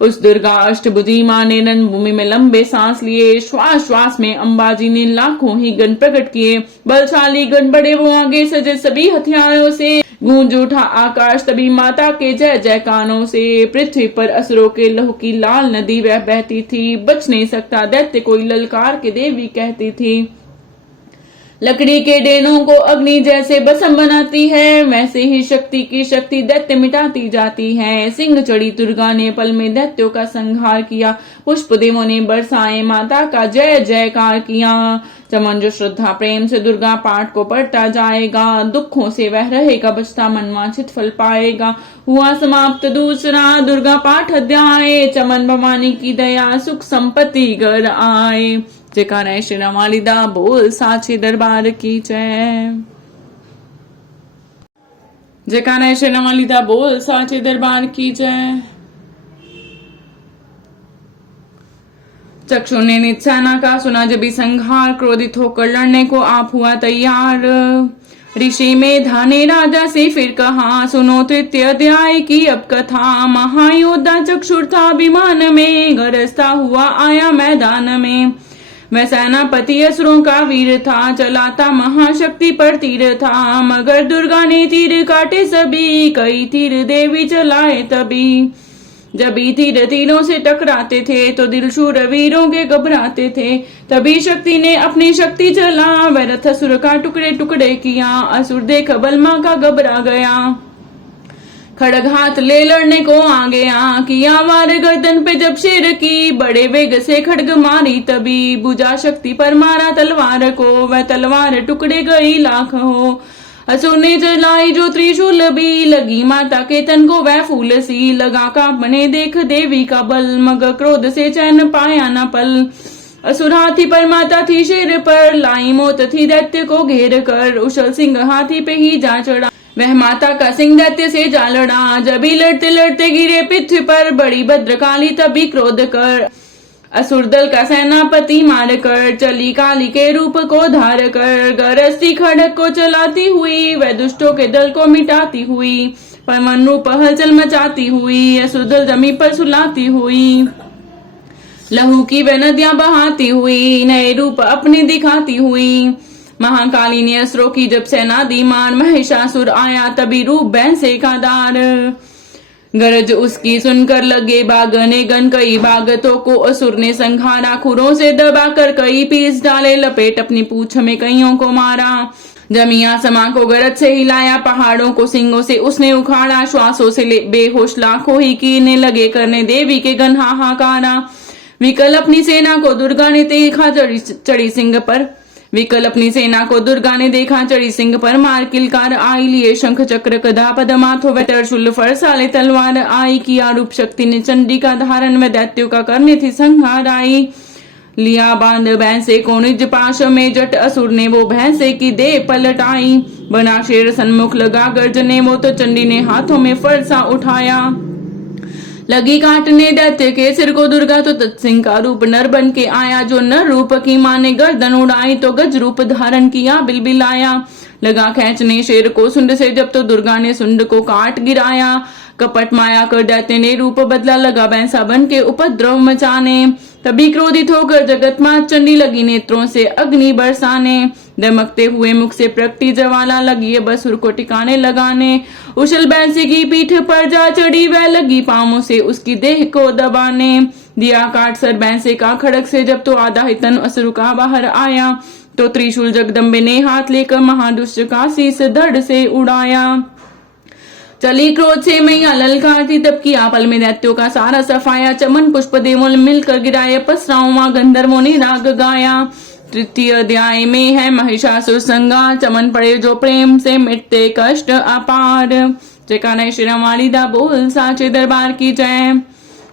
उस दुर्गा अष्टभुजी मां ने रणभूमि में लंबे सांस लिए, श्वास श्वास में अंबाजी ने लाखों ही गण प्रकट किए। बलशाली गण बड़े वो आगे सजे सभी हथियारों से, गूंज उठा आकाश तभी माता के जय जयकारों से। पृथ्वी पर असुरों के लहू की लाल नदी वह बहती थी, बच नहीं सकता दैत्य कोई ललकार के देवी कहती थी। लकड़ी के डेनों को अग्नि जैसे बसम बनाती है, वैसे ही शक्ति की शक्ति दैत्य मिटाती जाती है। सिंह चढ़ी दुर्गा ने पल में दैत्यों का संहार किया, पुष्प देवों ने बरसाए माता का जय जयकार किया। चमन जो श्रद्धा प्रेम से दुर्गा पाठ को पढ़ता जाएगा, दुखों से वह रहेगा बचता, मनवांछित फल पाएगा। हुआ समाप्त दूसरा दुर्गा पाठ अध्याय, चमन भवानी की दया सुख संपत्ति घर आए। जयकारा श्री रामालिदा बोल साचे दरबार की जय। जयकारा श्री रामालिदा बोल साचे दरबार की जय। चक्षु ने नित्याना का सुना जब संहार, क्रोधित होकर लड़ने को आप हुआ तैयार। ऋषि में धाने राजा से फिर कहा, सुनो तृतीय अध्याय की अब कथा। महायोद्धा चक्षुर था विमान में, गरजता हुआ आया मैदान में। वह सेनापति असुरों का वीर था, चलाता महाशक्ति पर तीर था। मगर दुर्गा ने तीर काटे सभी, कई तीर देवी चलाए तभी। जब तीर तीरों से टकराते थे तो दिल शूर वीरों के घबराते थे। तभी शक्ति ने अपनी शक्ति चला, वह रथ असुर का टुकड़े टुकड़े किया। असुर देख बलमा का घबरा गया, खड़ग हाथ ले लड़ने को आ गया। किया वार गर्दन पे जब शेर की, बड़े वेग से खड़ग मारी तभी। बुझा शक्ति पर मारा तलवार को, वह तलवार टुकड़े गई लाख हो। असुर ने जलाई जो त्रिशूल भी, लगी माता के तन को वह फूल सी। लगा कांपने देख देवी का बल, मगर क्रोध से चैन पाया न पल। असुर हाथी पर माता थी शेर पर, लाई मौत थी दैत्य को घेर कर। उछल सिंह हाथी पे ही जा चढ़ा, वह माता का सिंह दैत्य से जा लड़ा। जब ही लड़ते लड़ते गिरे पृथ्वी पर, बड़ी भद्रकाली तभी क्रोध कर। असुर दल का सेनापति मार कर, चली काली के रूप को धार कर। गरजती खड़ग को चलाती हुई, वह दुष्टों के दल को मिटाती हुई। पवन रूप हलचल मचाती हुई, असुर दल जमीन पर सुलाती हुई। लहू की वह नदियां बहाती हुई, नए रूप अपने दिखाती हुई। महाकाली ने असुरों की जब सेना दी मान, महिषासुर आया तभी रूप भैंसे का दार। गरज उसकी सुनकर लगे भागने गण, कई भागतों को असुर ने संहारा। खुरों से दबाकर कई पीस डाले, लपेट अपनी पूंछ में कईयों को मारा। जमिया समा को गरज से हिलाया, पहाड़ों को सिंगों से उसने उखाड़ा। श्वासों से बेहोश लाखों ही कीने लगे करने देवी के गण हाहाकारा। विकल अपनी सेना को दुर्गा ने देखा चढ़ी सिंह पर, विकल अपनी सेना को दुर्गा ने देखा चढ़ी सिंह पर। मार किलकार आई लिए शंख चक्र गदा पदमाथ हो, त्रिशूल फरसाले तलवार आई। किया रूप शक्ति ने चंडी का धारण, व दैत्यों का करने थी संहार आई। लिया बांध भैंसे को निज पाश में, जट असुर ने वो भैंसे की दे पलटाई। बना शेर सन्मुख लगा गर्जने, वो तो चंडी ने हाथों में फरसा उठाया। लगी काटने दैत्य के सिर को दुर्गा, तो तत्सिंह का रूप नर बन के आया। जो नर रूप की मां ने गर्दन उड़ाई, तो गज रूप धारण किया बिलबिलाया। लगा खींचने शेर को सुंड से, जब तो दुर्गा ने सुंड को काट गिराया। कपट माया कर दैत्य ने रूप बदला, लगा भैंसा बन के उपद्रव मचाने। तभी क्रोधित होकर जगत मां चंडी लगी नेत्रों से अग्नि बरसाने। दमकते हुए मुख से प्रकटी ज्वाला, लगी बसुर को टिकाने लगाने। उछल भैंसे की पीठ पर जा चढ़ी, वह लगी पांवों से उसकी देह को दबाने। दिया काट सर भैंसे का खड़क से, जब तो आधा ही तन असुर का बाहर आया। तो त्रिशूल जगदम्बे ने हाथ लेकर महादुष्ट का शीस धड़ से उड़ाया। चली क्रोध से मैया ललकारती, तब किया पल में दैत्यों का सारा सफाया। चमन पुष्प देवों मिलकर गिराए, पसराओं गंधर्वों ने राग गाया। तृतीय अध्याय में है महिषासुर संहार, चमन पड़े जो प्रेम से मिटते कष्ट अपार। जयकारा श्री रामालिदा बोल साचे दरबार की जय।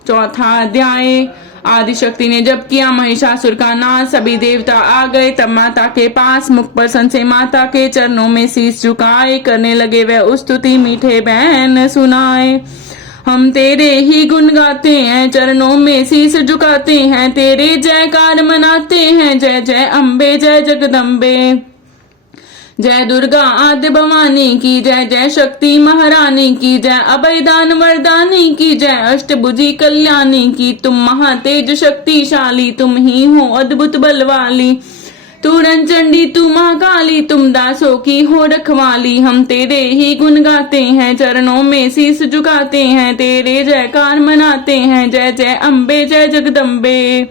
चौथा अध्याय, आदिशक्ति ने जब किया महिषासुर का नाश, सभी देवता आ गए तब माता के पास। मुख पर सन से माता के चरणों में शीश झुकाए, करने लगे वह स्तुति मीठे बैन सुनाए। हम तेरे ही गुण गाते हैं, चरणों में शीश झुकाते हैं, तेरे जयकार मनाते हैं। जय जय अम्बे जय जगदम्बे, जय दुर्गा आद्य भवानी की जय, जय शक्ति महारानी की जय, अभयदान वरदानी की जय, अष्टभुजी कल्याणी की। तुम महातेज शक्तिशाली, तुम ही हो अद्भुत बलवाली। तू रंचंडी तू महाकाली, तुम दासों की हो रखवाली। हम तेरे ही गुण गाते हैं, चरणों में शीश झुकाते हैं, तेरे जयकार मनाते हैं। जय जय अम्बे जय जगदम्बे,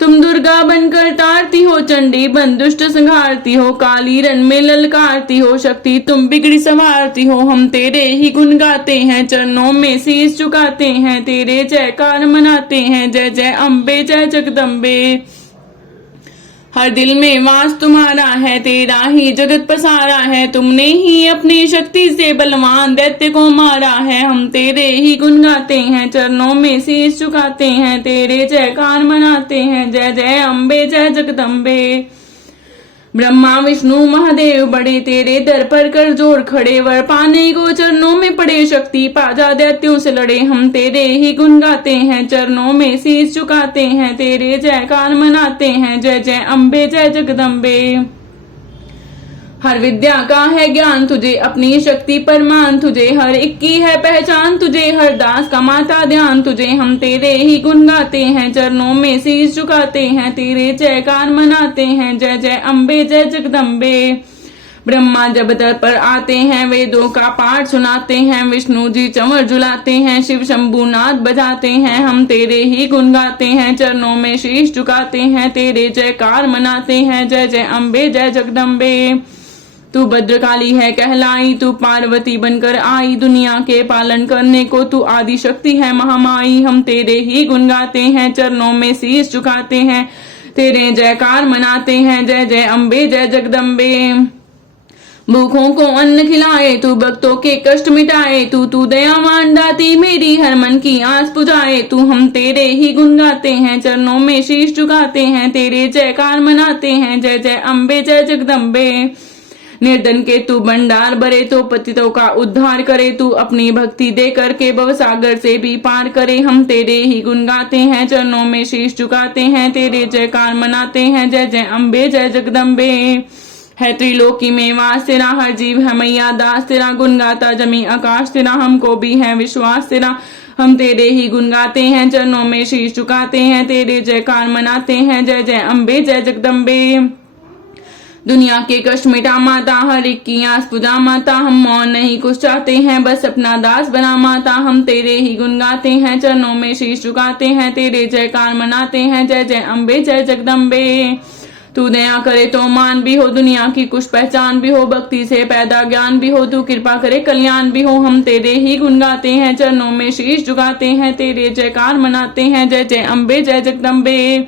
तुम दुर्गा बनकर तारती हो, चंडी बन दुष्ट संहारती हो, काली रण में ललकारती हो, शक्ति तुम बिगड़ी संवारती हो। हम तेरे ही गुण गाते हैं, चरणों में शीश झुकाते हैं, तेरे जयकार मनाते हैं। जय जय अम्बे जय जगदम्बे, हर दिल में वास तुम्हारा है, तेरा ही जगत पसारा है। तुमने ही अपनी शक्ति से बलवान दैत्य को मारा है। हम तेरे ही गुण गाते हैं, चरणों में शीश झुकाते हैं, तेरे जयकार मनाते हैं। जय जय अम्बे जय जगदम्बे, ब्रह्मा विष्णु महादेव बड़े, तेरे दर पर कर जोर खड़े, वर पाने को चरणों में पड़े, शक्ति पाजा दैत्यों से लड़े। हम तेरे ही गुण गाते हैं, चरणों में शीश झुकाते हैं, तेरे जयकार मनाते हैं। जय जय अम्बे जय जगदम्बे, हर विद्या का है ज्ञान तुझे, अपनी शक्ति पर मान तुझे, हर एक की है पहचान तुझे, हर दास का माता ध्यान तुझे। हम तेरे ही गुण गाते हैं, चरणों में शीश झुकाते हैं, तेरे जयकार मनाते हैं। जय जय अम्बे जय जगदम्बे, ब्रह्मा जब दर पर आते हैं, वेदों का पाठ सुनाते हैं, विष्णु जी चंवर झुलाते हैं, शिव शंभुनाथ बजाते हैं। हम तेरे ही गुण गाते हैं, चरणों में शीश झुकाते हैं, तेरे जयकार मनाते हैं। जय जय अम्बे जय जगदम्बे, तू भद्रकाली है कहलाई, तू पार्वती बनकर आई, दुनिया के पालन करने को तू आदि शक्ति है महामाई। हम तेरे ही गुण गाते हैं, चरणों में शीश झुकाते हैं, तेरे जयकार मनाते हैं। जय जय अम्बे जय जगदम्बे, भूखों को अन्न खिलाए, तू भक्तों के कष्ट मिटाए, तू दयावान दाती मेरी हर मन की आस पुजाए। तू हम तेरे ही गुण गाते हैं, चरणों में शीश झुकाते हैं, तेरे जयकार मनाते हैं। जय जय अम्बे जय जगदम्बे, निर्धन के तू भंडार भरे, तो पतितों का उद्धार करे, तू अपनी भक्ति दे करके भवसागर से भी पार करे। हम तेरे ही गुण गाते हैं, चरणों में शीश झुकाते हैं, तेरे जयकार मनाते हैं। जय जय अम्बे जय जगदम्बे, है त्रिलोकी में वास तेरा, हर जीव है मैया दास तेरा, गुण गाता जमी आकाश तेरा, हमको भी है विश्वास तेरा। हम तेरे ही गुण गाते हैं, चरणों में शीश झुकाते हैं, तेरे जयकार मनाते हैं। जय जय अम्बे जय जगदम्बे, दुनिया के कष्ट मिटा माता, हर एक की आस पुजा माता। हम मौन नहीं कुछ चाहते हैं, बस अपना दास बना माता। हम तेरे ही गुण गाते हैं, चरणों में शीश झुकाते हैं, तेरे जयकार मनाते हैं। जय जय अम्बे जय जगदम्बे, तू दया करे तो मान भी हो, दुनिया की कुछ पहचान भी हो, भक्ति से पैदा ज्ञान भी हो, तू कृपा करे कल्याण भी हो। हम तेरे ही गुण गाते हैं, चरणों में शीश झुकाते हैं, तेरे जयकार मनाते हैं। जय जय अम्बे जय जगदम्बे,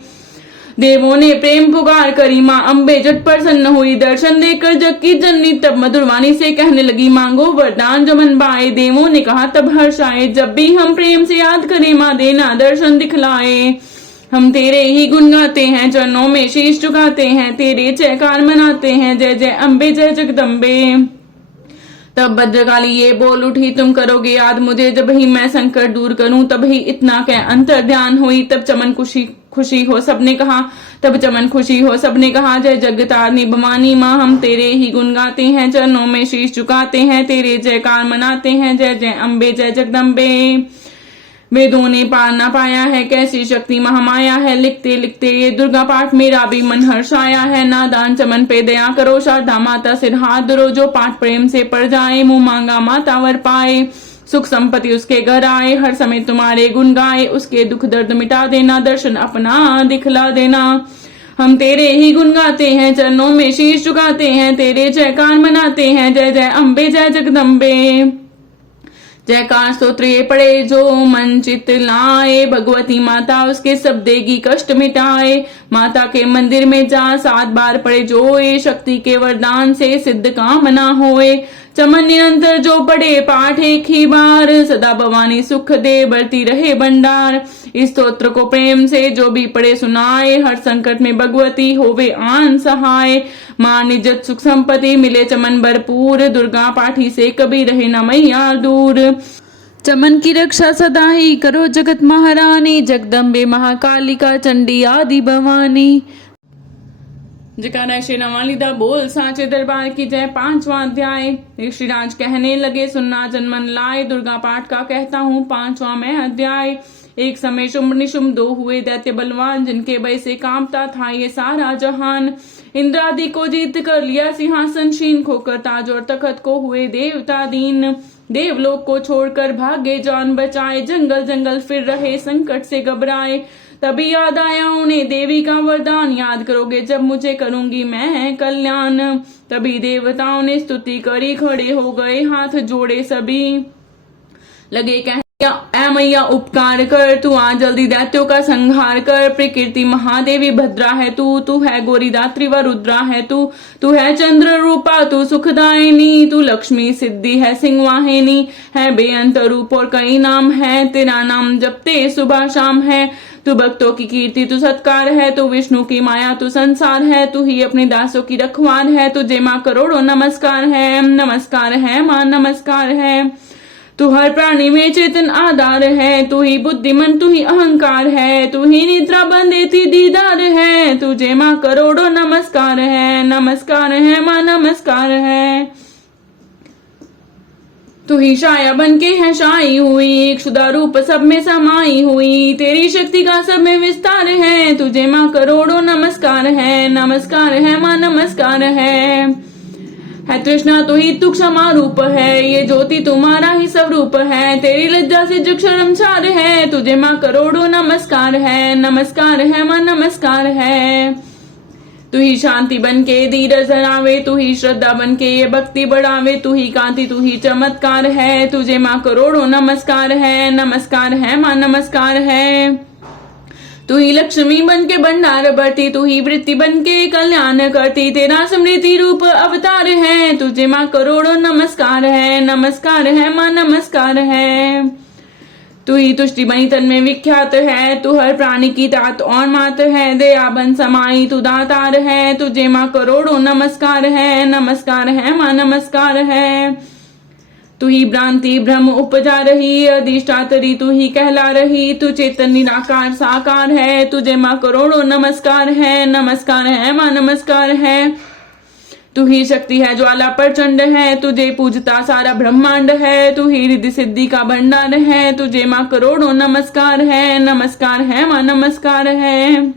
देवों ने प्रेम पुकार करी, माँ अम्बे झट प्रसन्न हुई, दर्शन देकर जग की जननी तब मधुर वाणी से कहने लगी, मांगो वरदान जो मन भाए। देवों ने कहा तब हर्ष आए, जब भी हम प्रेम से याद करें माँ देना दर्शन दिखलाए। हम तेरे ही गुण गाते हैं, चरणों में शीश झुकाते हैं, तेरे जयकार मनाते हैं। जय जय अम्बे जय जगदम्बे, तब भद्रकाली ये बोल उठी, तुम करोगे याद मुझे, जब ही मैं संकट दूर करूं तब ही इतना क्या अंतर ध्यान हुई। तब चमन खुशी हो सबने कहा, तब चमन खुशी हो सबने कहा, जय जगतारनी भवानी माँ। हम तेरे ही गुण गाते हैं, चरणों में शीश झुकाते हैं, तेरे जयकार मनाते हैं। जय जय अम्बे जय जगदम्बे, वेदों ने पार ना पाया है, कैसी शक्ति महामाया है, लिखते लिखते ये दुर्गा पाठ मेरा भी मन हर्षाया है। नादान चमन पे दया करो, शारदा माता सिर हाथ धरो, जो पाठ प्रेम से पढ़ जाए, मुंह मांगा माता वर पाए। सुख संपत्ति उसके घर आए, हर समय तुम्हारे गुण गाए, उसके दुख दर्द मिटा देना, दर्शन अपना दिखला देना। हम तेरे ही गुण गाते हैं, चरणों में शीश झुकाते हैं, तेरे जयकार मनाते हैं। जय जय अम्बे जय जगदम्बे, जयकार स्तोत्र ये पढ़े जो मन चित लाए, भगवती माता उसके सब देगी कष्ट मिटाए। माता के मंदिर में जा 7 बार पढ़े जो, ये शक्ति के वरदान से सिद्ध कामना होए। चमन निरंतर जो पढ़े पाठ एक ही बार, सदा भवानी सुख दे बढ़ती रहे भंडार। इस स्तोत्र को प्रेम से जो भी पढ़े सुनाए, हर संकट में भगवती होवे आन सहाय। मान इज्जत सुख संपत्ति मिले चमन भरपूर, दुर्गा पाठी से कभी रहे न मैया दूर। चमन की रक्षा सदा ही करो जगत महारानी, जगदम्बे महाकालिका चंडी आदि भवानी। जयकारा श्री नवालिदा बोल साचे दरबार की जय। 5वां अध्याय। ऋषिराज कहने लगे सुनना जन्मन लाए, दुर्गा पाठ का कहता हूँ 5वां मैं अध्याय। एक समय शुंभ निशुंभ 2 हुए दैत्य बलवान, जिनके भय से कांपता था ये सारा जहान। इंद्रादि को जीत कर लिया सिंहासन शीन, खोकर ताज और तखत को हुए देवता दीन। देवलोक को छोड़कर भागे जान बचाए, जंगल जंगल फिर रहे संकट से घबराए। तभी याद आया उन्हें देवी का वरदान, याद करोगे जब मुझे करूंगी मैं कल्याण। तभी देवताओं ने स्तुति करी, खड़े हो गए हाथ जोड़े सभी। लगे कहने ऐ मैया उपकार कर, तू आ जल्दी दैत्यों का संहार कर। प्रकृति महादेवी भद्रा है तू है गौरी दात्री व रुद्रा है तू है चंद्र रूपा, तू सुखदायिनी। तू लक्ष्मी सिद्धि है सिंहवाहिनी, है बेअंत रूप और कई नाम है। तेरा नाम जपते सुबह शाम है। तू भक्तों की कीर्ति तू सत्कार है, तू विष्णु की माया तू संसार है। तू ही अपने दासों की रखवार है, तुझे माँ करोड़ों नमस्कार है। नमस्कार है माँ नमस्कार है। तू हर प्राणी में चेतन आधार है, तू ही बुद्धिमन तू ही अहंकार है। तू ही निद्रा बंदे थी दीदार है, तुझे माँ करोड़ों नमस्कार है। नमस्कार है माँ नमस्कार है। तू ही छाया बन के है छाई हुई, एक शुदा रूप सब में समाई हुई। तेरी शक्ति का सब में विस्तार है, तुझे माँ करोड़ों नमस्कार है। नमस्कार है माँ नमस्कार है तृष्णा तो ही तू क्षमा रूप है, ये ज्योति तुम्हारा ही स्वरूप है। तेरी लज्जा से जो शर्मसार है, तुझे माँ करोड़ों नमस्कार है। नमस्कार है माँ नमस्कार है। तू ही शांति बन के धीरज धरावे, तू ही श्रद्धा बन के ये भक्ति बढ़ावे। तू ही कांति तू ही चमत्कार है, तुझे माँ करोड़ों नमस्कार है। नमस्कार है माँ नमस्कार है। तू ही लक्ष्मी बन के भंडार बढ़ती, तू ही वृत्ति बन के कल्याण करती। तेरा स्मृति रूप अवतार है, तुझे माँ करोड़ों नमस्कार है। नमस्कार है माँ नमस्कार है। तू ही तुष्टि बनी तन में विख्यात है, तू हर प्राणी की तात और मात है। दया बन समाई तू दातार है, तुझे माँ करोड़ों नमस्कार है। नमस्कार है माँ नमस्कार है। तू ही भ्रांति भ्रम उपजा रही, अधिष्ठात्री तू ही कहला रही। तू चेतन निराकार साकार है, तुझे माँ करोड़ों नमस्कार है। नमस्कार है माँ नमस्कार है। तू ही शक्ति है ज्वाला प्रचंड है, तुझे पूजता सारा ब्रह्मांड है। तू ही रिद्धि सिद्धि का भंडार है, तुझे माँ करोड़ों नमस्कार है। नमस्कार है माँ नमस्कार है।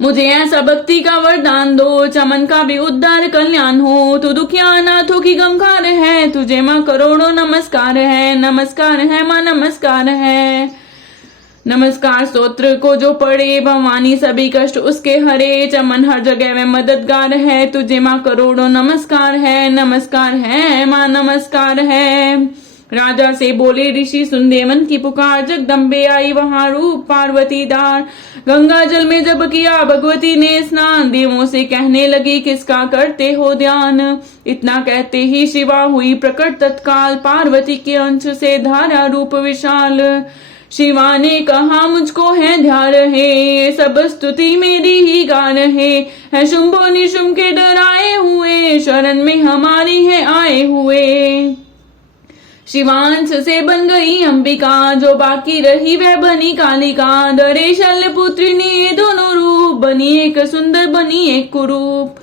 मुझे ऐसा भक्ति का वरदान दो, चमन का भी उद्धार कल्याण हो। तू दुखिया अनाथों की गमखार है, तुझे माँ करोड़ों नमस्कार है। नमस्कार है माँ नमस्कार है। नमस्कार स्तोत्र को जो पढ़े, भवानी सभी कष्ट उसके हरे। चमन हर जगह में मददगार है, तुझे माँ करोड़ों नमस्कार है। नमस्कार है माँ नमस्कार है। राजा से बोले ऋषि सुन दे मन की पुकार, जगदम्बे आई वहां रूप पार्वती दार। गंगा जल में जब किया भगवती ने स्नान, देवों से कहने लगी किसका करते हो ध्यान। इतना कहते ही शिवा हुई प्रकट तत्काल, पार्वती के अंश से धारा रूप विशाल। शिवा ने कहा मुझको है ध्यान है, सब स्तुति मेरी ही गान है शुंभो निशुंभ के डराए हुए, शरण में हमारी है आए हुए। शिवांश से बन गई अंबिका, जो बाकी रही वह बनी कालिका। डरे शल्य पुत्री ने दोनों रूप, बनी एक सुंदर बनी एक कुरूप।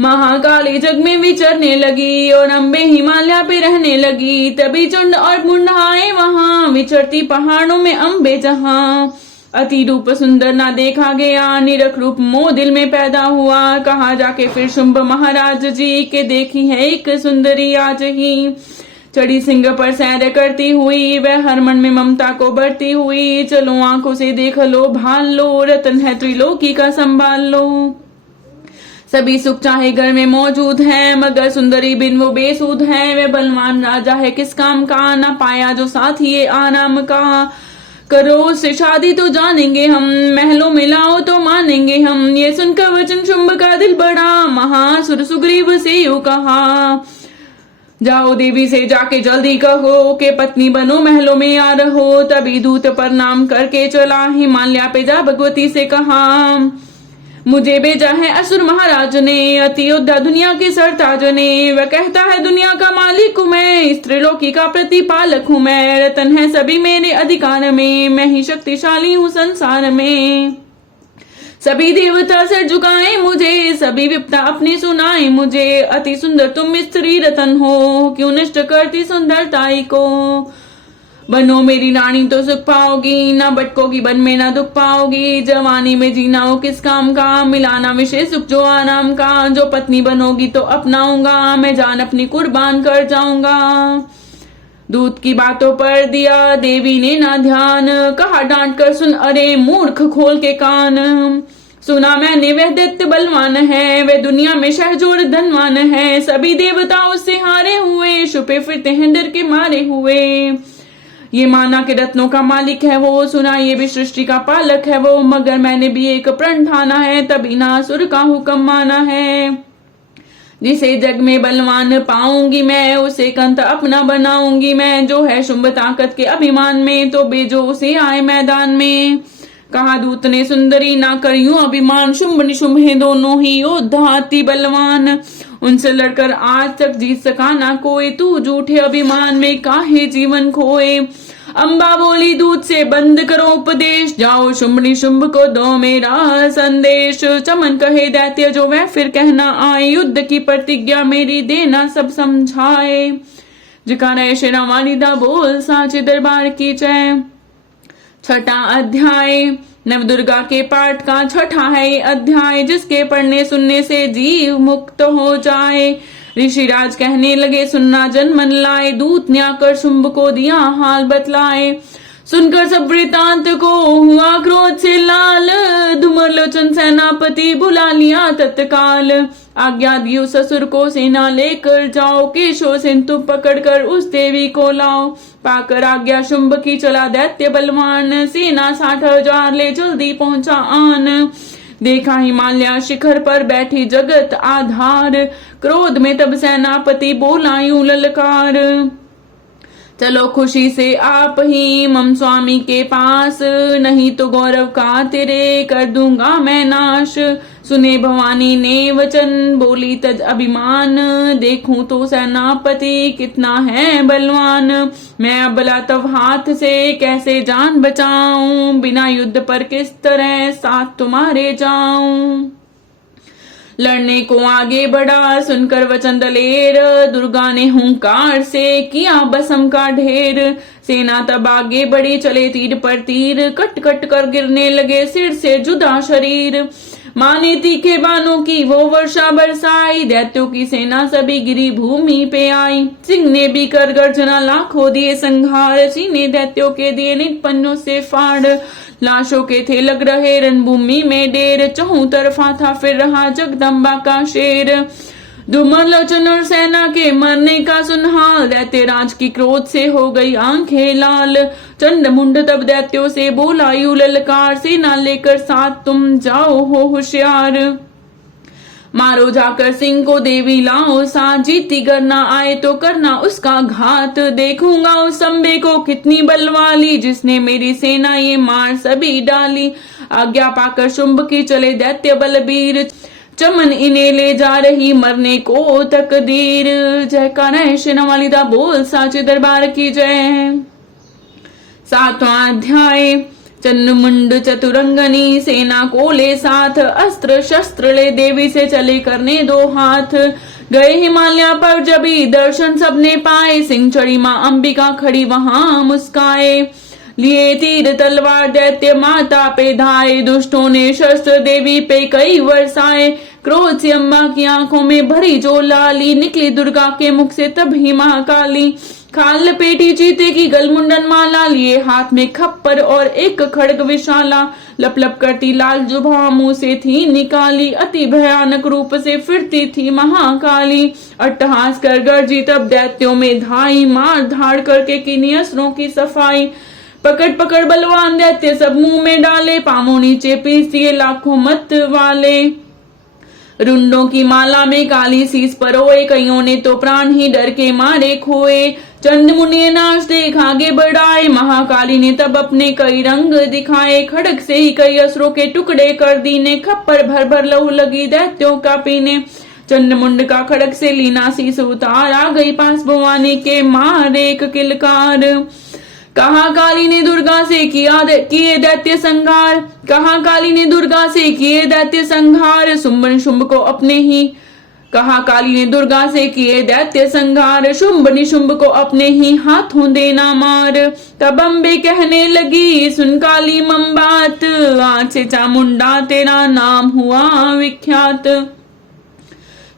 महाकाली जग में विचरने लगी, और अम्बे हिमालय पे रहने लगी। तभी चंड और मुंड आए वहां, विचरती पहाड़ों में अम्बे जहां। अति रूप सुंदर ना देखा गया, निरख रूप मोह दिल में पैदा हुआ। कहा जाके फिर शुंभ महाराज जी के देखी है एक सुंदरी आज ही। चढ़ी सिंह पर सैर करती हुई, वह हर मन में ममता को बढ़ती हुई। चलो आंखों से देख लो भाल लो, रतन है त्रिलोकी का संभाल लो। सभी सुख चाहे घर में मौजूद है, मगर सुंदरी बिन वो बेसूद है। वह बलवान राजा है किस काम का, ना पाया जो साथ ये आराम का। करो उससे शादी तो जानेंगे हम, महलों में लाओ तो मानेंगे हम। ये सुनकर वचन शुंभ का दिल बड़ा, महासुर सुग्रीव से यूं कहा। जाओ देवी से जाके जल्दी कहो के पत्नी बनो महलों में आ रहो। तभी दूत प्रणाम करके चला हिमालय पे जा भगवती से कहा, मुझे भेजा है असुर महाराज ने, अति योद्धा दुनिया के सरताज ने। वह कहता है दुनिया का मालिक हूँ मैं, इस त्रिलोकी का प्रतिपालक हूँ मैं। रतन है सभी मेरे अधिकार में, मैं ही शक्तिशाली हूँ संसार में। सभी देवता सर झुकाए मुझे, सभी विपदा अपनी सुनाए मुझे। अति सुंदर तुम स्त्री रतन हो, क्यों नष्ट करती सुंदरताई को। बनो मेरी रानी तो सुख पाओगी, ना भटकोगी वन में ना दुख पाओगी। जवानी में जीना हो किस काम का, मिलाना विशेष सुख जो आराम का। जो पत्नी बनोगी तो अपनाऊंगा, मैं जान अपनी कुर्बान कर जाऊंगा। दूत की बातों पर दिया देवी ने ना ध्यान, कहा डांट कर सुन अरे मूर्ख खोल के कान। सुना मैंने वह दैत्य बलवान है, वह दुनिया में शहजोर धनवान है। सभी देवता उससे हारे हुए, छुपे फिरते हैं डर के मारे हुए। ये माना के रत्नों का मालिक है वो, सुना ये भी सृष्टि का पालक है वो। मगर मैंने भी एक प्रण ठाना है, तभी ना असुर का हुक्म माना है। जिसे जग में बलवान पाऊंगी मैं, उसे कंत अपना बनाऊंगी मैं। जो है शुंभ ताकत के अभिमान में, तो बेजो उसे आए मैदान में। कहा दूत ने सुंदरी ना करियो अभिमान, शुंभ निशुंभ है दोनों ही योद्धा अति बलवान। उनसे लड़कर आज तक जीत सका ना कोई, तू झूठे अभिमान में काहे जीवन खोए। अम्बा बोली दूत से बंद करो उपदेश, जाओ शुंभ निशुंभ को दो मेरा संदेश। चमन कहे दैत्य जो वह फिर कहना आए, युद्ध की प्रतिज्ञा मेरी देना सब समझाए। जयकारा श्री राम वालिदा बोल साचे दरबार की जय। छठा अध्याय नव दुर्गा के पाठ का छठा है ये अध्याय, जिसके पढ़ने सुनने से जीव मुक्त हो जाए। ऋषिराज कहने लगे सुनना जन मन लाए, दूत ने आकर शुंभ को दिया हाल बतलाए। सुनकर सब वृतांत को हुआ क्रोध से लाल, धूमर लोचन सेनापति बुला लिया तत्काल। आज्ञा दी उस असुर को सेना लेकर जाओ, केशो सिंधु पकड़कर उस देवी को लाओ। पाकर आज्ञा शुंभ की चला दैत्य बलवान, सेना 60,000 ले जल्दी पहुंचा आन। देखा हिमालय शिखर पर बैठी जगत आधार, क्रोध में तब सेनापति बोला यूं ललकार। चलो खुशी से आप ही मम स्वामी के पास, नहीं तो गौरव का तेरे कर दूंगा मैं नाश। सुने भवानी ने वचन बोली तज अभिमान, देखूं तो सेनापति कितना है बलवान। मैं अबला तब हाथ से कैसे जान बचाऊं, बिना युद्ध पर किस तरह साथ तुम्हारे जाऊं। लड़ने को आगे बढ़ा सुनकर वचन दलेर, दुर्गा ने हुंकार से किया बसम का ढेर। सेना तब आगे बढ़ी चले तीर पर तीर, कट कट कर गिरने लगे सिर से जुदा शरीर। माने तीखे बानों की वो वर्षा बरसाई, दैत्यों की सेना सभी गिरी भूमि पे आई। सिंह ने भी कर गर्जना लाखों दिए संहार, सीने दैत्यों के दिए निपन्नों से फाड़। लाशों के थे लग रहे रणभूमि में डेर, चहुं तरफा था फिर रहा जगदम्बा का शेर। धूमर लोचन और सेना के मरने का सुनहाल, दैत्य राज की क्रोध से हो गई आंखें लाल। चंड मुंड तब दैत्यों से बोला यूं ललकार, सेना लेकर साथ तुम जाओ हो होशियार। मारो जाकर सिंह को देवी लाओ साथ, जीती करना आए तो करना उसका घात। देखूंगा उस अम्बे को कितनी बलवाली, जिसने मेरी सेना ये मार सभी डाली। आज्ञा पाकर शुंभ की चले दैत्य बलबीर, चमन इन्हें ले जा रही मरने को तकदीर। जयकारा श्री राम वालिदा बोल साचे दरबार की जय। सातवां अध्याय चंद्रमुंड चतुरंगनी, सेना को ले साथ, अस्त्र शस्त्र ले देवी से चले करने दो हाथ। गए हिमालय पर जबी दर्शन सबने पाए, सिंह चढ़ी मां अंबिका खड़ी वहां मुस्काए। लिए तीर तलवार दैत्य माता पे धाए, दुष्टों ने शस्त्र देवी पे कई वर्षाए। क्रोध से अम्बा की आंखों में भरी जो लाली, निकली दुर्गा के मुख से तब ही महाकाली। खाल लपेटी चीते की गलमुंडन माला, लिए हाथ में खप्पर और एक खड़ग विशाला। लप लप करती लाल जुभा मुंह से थी निकाली, अति भयानक रूप से फिरती थी महाकाली। अट्टहास कर गर्जी तब दैत्यों में धाई, मार धाड़ करके किन्हीं असुरों की सफाई। पकड़ पकड़ बलवान दैत्य सब मुंह में डाले, पांवों नीचे पीस दिए लाखों मत वाले। रुंडों की माला में काली शीस परोए, कईयों ने तो प्राण ही डर के मारे खोए। चंड मुनि ने नाच देख आगे बढ़ाए, महाकाली ने तब अपने कई रंग दिखाए। खड़ग से ही कई असुरों के टुकड़े कर दीने, खप्पर भर भर लहू लगी दैत्यों का पीने। चंड मुंड का खड़ग से लीना शीस उतार, आ गई पास भवानी के मारे एक किलकार। कहा काली ने दुर्गा से किए दैत्य संहार, कहा काली ने दुर्गा से किए दैत्य संहार। शुंभ शुंभ को अपने ही कहा काली ने दुर्गा से किए दैत्य संहार, शुंभ निशुंभ को अपने ही हाथों देना मार। तब अम्बे कहने लगी सुन काली मम बात, आज से चामुंडा तेरा नाम हुआ विख्यात।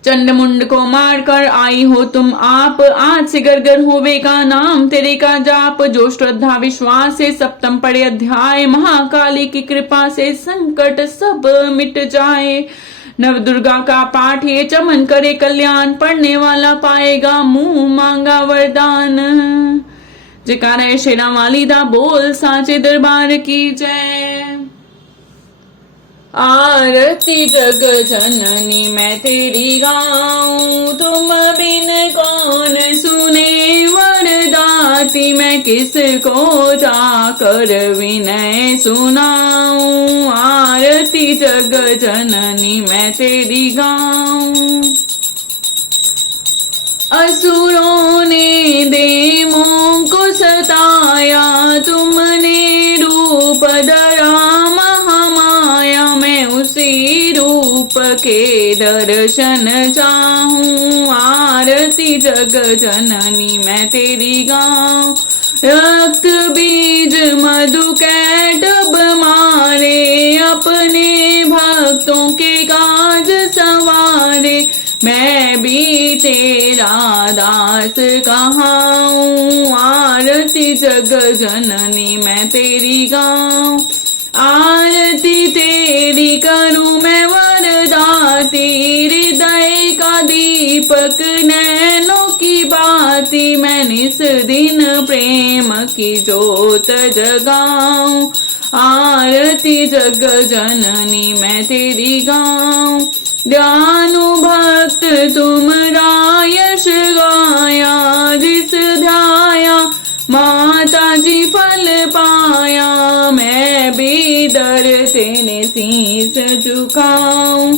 चंडमुंड को मारकर आई हो तुम आप, आज से गर्गर होवेगा नाम तेरे का जाप। जो श्रद्धा विश्वास से सप्तम पढ़े अध्याय, महाकाली की कृपा से संकट सब मिट जाए। नव दुर्गा का पाठ ये चमन करे कल्याण, पढ़ने वाला पाएगा मुंह मांगा वरदान। जयकारा शेरा वाली दा बोल साचे दरबार की जय। आरती जग जननी मैं तेरी गाऊं, तुम बिन कौन सुने वरदाती। मैं किसको जाकर विनय सुनाऊं, आरती जग जननी मैं तेरी गाऊं। असुरों ने देवों को सताया, तुमने रूप धरा महामाया। मैं उसी रूप के दर्शन चाहूं, आरती जग जननी मैं तेरी गाऊं। रक्त बीज मधु कैटब मारे, अपने भक्तों के काज सवारे। मैं भी तेरा दास कहाऊं, आरती जग जननी मैं तेरी गाऊं। आरती तेरी करूं मैं वरदाती, हृदय का दीपक नैनों की बाती। मैं निस दिन प्रेम की जोत जगाऊं, आरती जग जननी मैं तेरी गाऊं। ध्यानु भक्त तुमरा यश गाया, जिस ध्याया माता जी फल पाया। मैं भी दर तेने शीस झुकाऊं,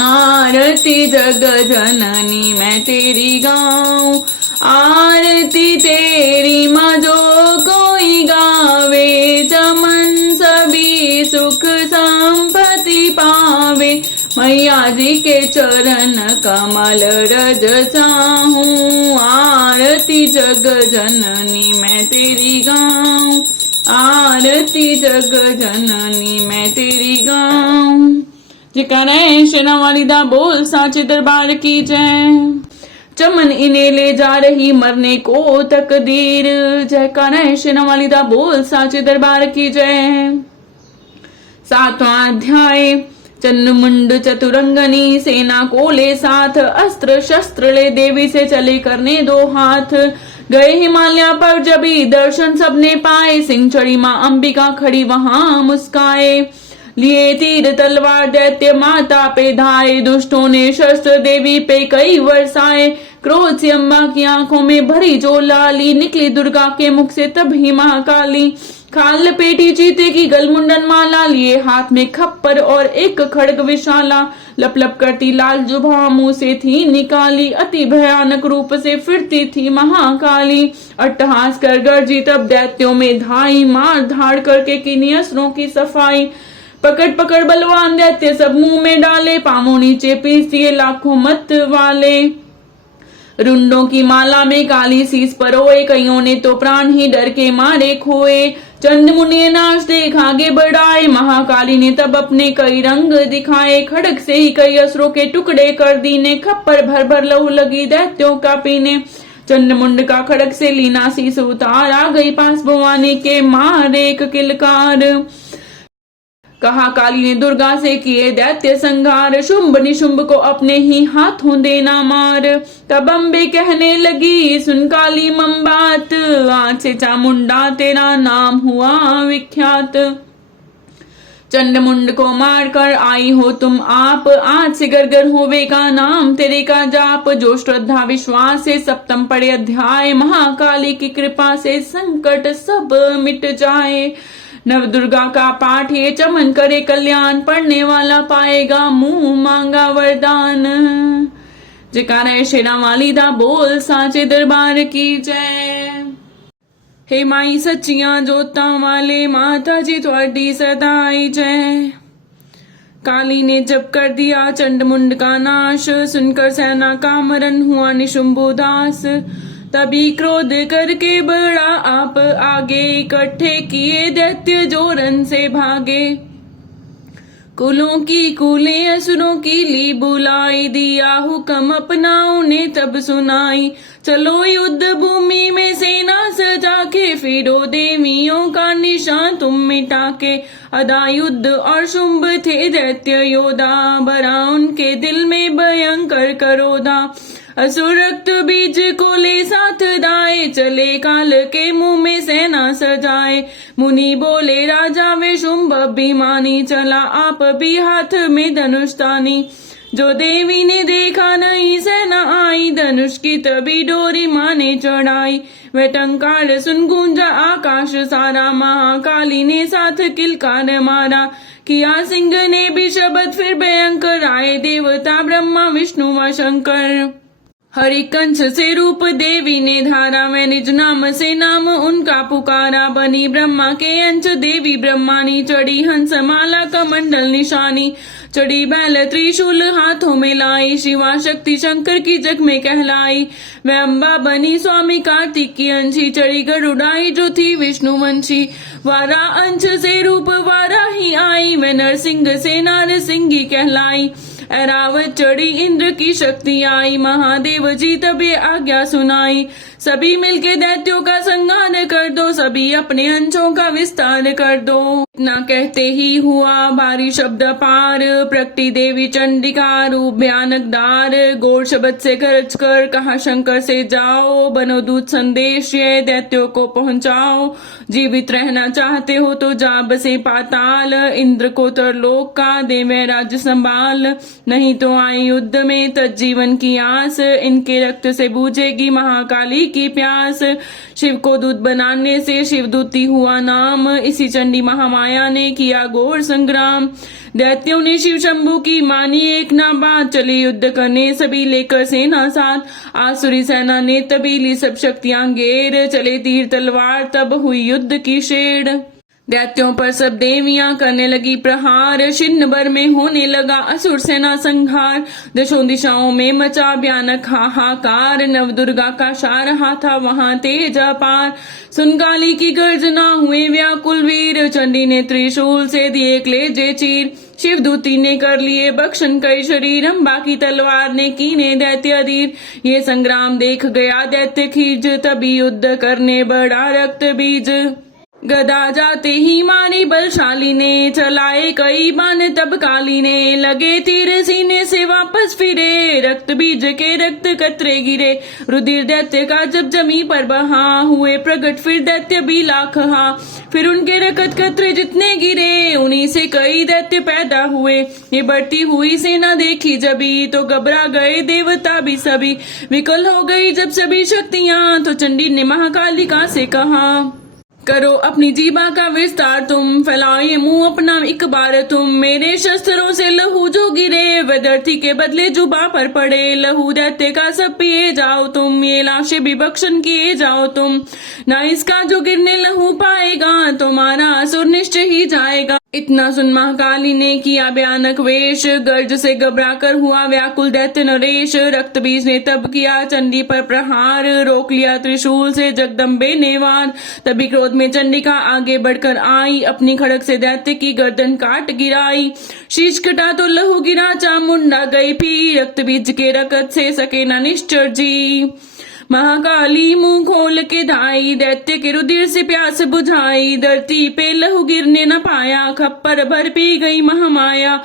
आरती जग जननी मैं तेरी गाऊं। आरती तेरी माँ जो कोई गावे, चमन सभी सुख संपत्ति पावे। मैया जी के चरण कमल रज चाहूं, आरती जग जननी मैं तेरी गाऊं। आरती जग जननी मैं तेरी गाऊं। जयकारा शेरा वाली दा बोल साचे दरबार की जय। चमन इन्हें ले जा रही मरने को तकदीर, जयकारा शेरा वाली दा बोल साचे दरबार की जय। सातवां अध्याय। चंडमुंड चतुरंगनी सेना को ले साथ, अस्त्र शस्त्र ले देवी से चले करने दो हाथ। गए हिमालय पर जबी दर्शन सबने पाए, सिंह चढ़ी माँ अंबिका खड़ी वहां मुस्काए। लिए तीर तलवार दैत्य माता पे धाए, दुष्टों ने शस्त्र देवी पे कई वर्षाए। क्रोध से अम्बा की आंखों में भरी जो लाली, निकली दुर्गा के मुख से तभी महाकाली। खाल लपेटी चीते की गलमुंडन माला, लिए हाथ में खप्पर और एक खड़ग विशाला। लप लप करती लाल जुभा मुंह से थी निकाली, अति भयानक रूप से फिरती थी महाकाली। अट्टहास कर गर्जी तब दैत्यों में धाई, मार धाड़ करके किन्हीं असुरों की सफाई। पकड़ पकड़ बलवान दैत्य सब मुंह में डाले, पांवों नीचे पीस दिए लाखों मत वाले। रुंडों की माला में काली शीस परोए, कईयों ने तो प्राण ही डर के मारे खोए। चंड मुनि ने नाच देख आगे बढ़ाए, महाकाली ने तब अपने कई रंग दिखाए। खड़ग से ही कई असुरों के टुकड़े कर दीने, खप्पर भर भर लहू लगी दैत्यों का पीने। चंडमुंड का खड़ग से लीना शीस उतार, आ गई पास भवानी के मारे एक किलकार। कहा काली ने दुर्गा से किए दैत्य संहार, शुंभ निशुंभ को अपने ही हाथों देना मार। तब अम्बे कहने लगी सुन काली मम बात, आज से चामुंडा तेरा नाम हुआ विख्यात। चंडमुंड को मारकर आई हो तुम आप, आज से गर्गर होवेगा नाम तेरे का जाप। जो श्रद्धा विश्वास से सप्तम पढ़े अध्याय, महाकाली की कृपा से संकट सब मिट जाए। नव दुर्गा का पाठ ये चमन करे कल्याण, पढ़ने वाला पाएगा मुंह मांगा वरदान। जयकारा शेरा वाली दा बोल साचे दरबार की जय। हे माई सच्चियां जोतां वाले माता जी थोड़ी सदाई जय। काली ने जब कर दिया चंडमुंड का नाश, सुनकर सेना का मरण हुआ निशुंभुदास। तभी क्रोध करके बढ़ा आप आगे, इकट्ठे किए दैत्य जो रन से भागे। कुलों की कूले असुरों की ली बुलाई, दिया हुक्म अपना उन्हें तब सुनाई। चलो युद्ध भूमि में सेना सजा के, फिरो देवियों का निशान तुम मिटा के। अदा युद्ध और शुंभ थे दैत्य योद्धा, भरा उनके दिल में भयंकर करोधा। असुर रक्त बीज को ले साथ दाए, चले काल के मुंह में सेना सजाए। मुनि बोले राजा वे शुंभ अभिमानी, चला आप भी हाथ में धनुष तानी। जो देवी ने देखा नहीं सेना आई, धनुष की तभी डोरी माने चढ़ाई। वह टंकार सुन गूंजा आकाश सारा, महाकाली ने साथ किलकार मारा। किया सिंह ने भी शब्द फिर भयंकर आए, देवता ब्रह्मा विष्णु व शंकर। हरिकंठ से रूप देवी ने धारा, मैं निज नाम से नाम उनका पुकारा। बनी ब्रह्मा के अंश देवी ब्रह्मानी, चढ़ी हंस माला कमंडल निशानी। चढ़ी बैल त्रिशूल हाथों में लाई, शिवा शक्ति शंकर की जग में कहलाई। वह अम्बा बनी स्वामी कार्तिक की अंशी, चढ़ी गरुड़ाई जो थी विष्णु वंशी। वारा अंश से रूप वारा ही आई, वह नरसिंह से नार सिंगी कहलाई। ऐरावत चढ़ी इंद्र की शक्ति आई, महादेव जी तबे आज्ञा सुनाई। सभी मिलके दैत्यों का संहार कर दो, सभी अपने अंशों का विस्तार कर दो। इतना कहते ही हुआ भारी शब्द पार, प्रकटी देवी चंडिका रूप भयानक दार। घोर शब्द से गरज कर कहा शंकर से जाओ, बनो दूत संदेश ये दैत्यों को पहुंचाओ। जीवित रहना चाहते हो तो जा बसे पाताल, इंद्र को तरलोक का दे मैं राज्य संभाल। नहीं तो आए युद्ध में तज्जीवन की आस, इनके रक्त से बूझेगी महाकाली की प्यास। शिव को दूत बनाने से शिवदूती हुआ नाम, इसी चंडी महामाया ने किया घोर संग्राम। दैत्यों ने शिव शंभु की मानी एक ना बात, चले युद्ध करने सभी लेकर सेना साथ। आसुरी सेना ने तभी ली सब शक्तियां घेर, चले तीर तलवार तब हुई युद्ध की शेड़। दैत्यों पर सब देवियां करने लगी प्रहार, छिन्न भर में होने लगा असुर सेना संहार। दशों दिशाओं में मचा भयानक हाहाकार, नव दुर्गा का शा रहा था वहां तेज अपार। सुन काली की गर्जना हुए व्याकुल वीर, चंडी ने त्रिशूल से दिए कलेजे चीर। शिवदूती ने कर लिए बख्शन कई शरीर, अम्बा की तलवार ने कीने दैत्य अधीर। ये संग्राम देख गया दैत्य खीज, तभी युद्ध करने बड़ा रक्त बीज। गदा जाते ही मारी बलशाली ने, चलाए कई बाण तब काली ने। लगे तीर सीने से वापस फिरे, रक्त बीज के रक्त कतरे गिरे। रुधिर दैत्य का जब जमी पर बहा, हुए प्रकट फिर दैत्य भी लाख हा। फिर उनके रक्त कतरे जितने गिरे, उन्हीं से कई दैत्य पैदा हुए। ये बढ़ती हुई सेना देखी जबी, तो घबरा गए देवता भी सभी। विकल हो गई जब सभी शक्तियां, तो चंडी ने महाकालिका से कहा करो अपनी जीभा का विस्तार तुम, फैलाओ ये मुंह अपना एक बार तुम। मेरे शस्त्रों से लहू जो गिरे, वह धरती के बदले जुबा पर पड़े। लहू दैत्य का सब पिए जाओ तुम, ये लाशें भी भक्षण किए जाओ तुम। ना इसका जो गिरने लहू पाएगा, तुम्हारा असुर निश्चय ही जाएगा। इतना सुन महाकाली ने किया भयानक वेश, गर्ज से घबरा कर हुआ व्याकुल दैत्य नरेश। रक्त बीज ने तब किया चंडी पर प्रहार, रोक लिया त्रिशूल से जगदम्बे ने वार। तभी क्रोध में चंडिका आगे बढ़कर आई, अपनी खड़ग से दैत्य की गर्दन काट गिराई। शीश कटा तो लहू गिरा, चामुंडा गई पी, रक्त बीज के रकत से सके न निश्चर जी। महाकाली मुंह खोल के धाई, दैत्य के रुधिर से प्यास बुझाई। धरती पे लहू गिरने न पाया, खप्पर भर पी गई महामाया।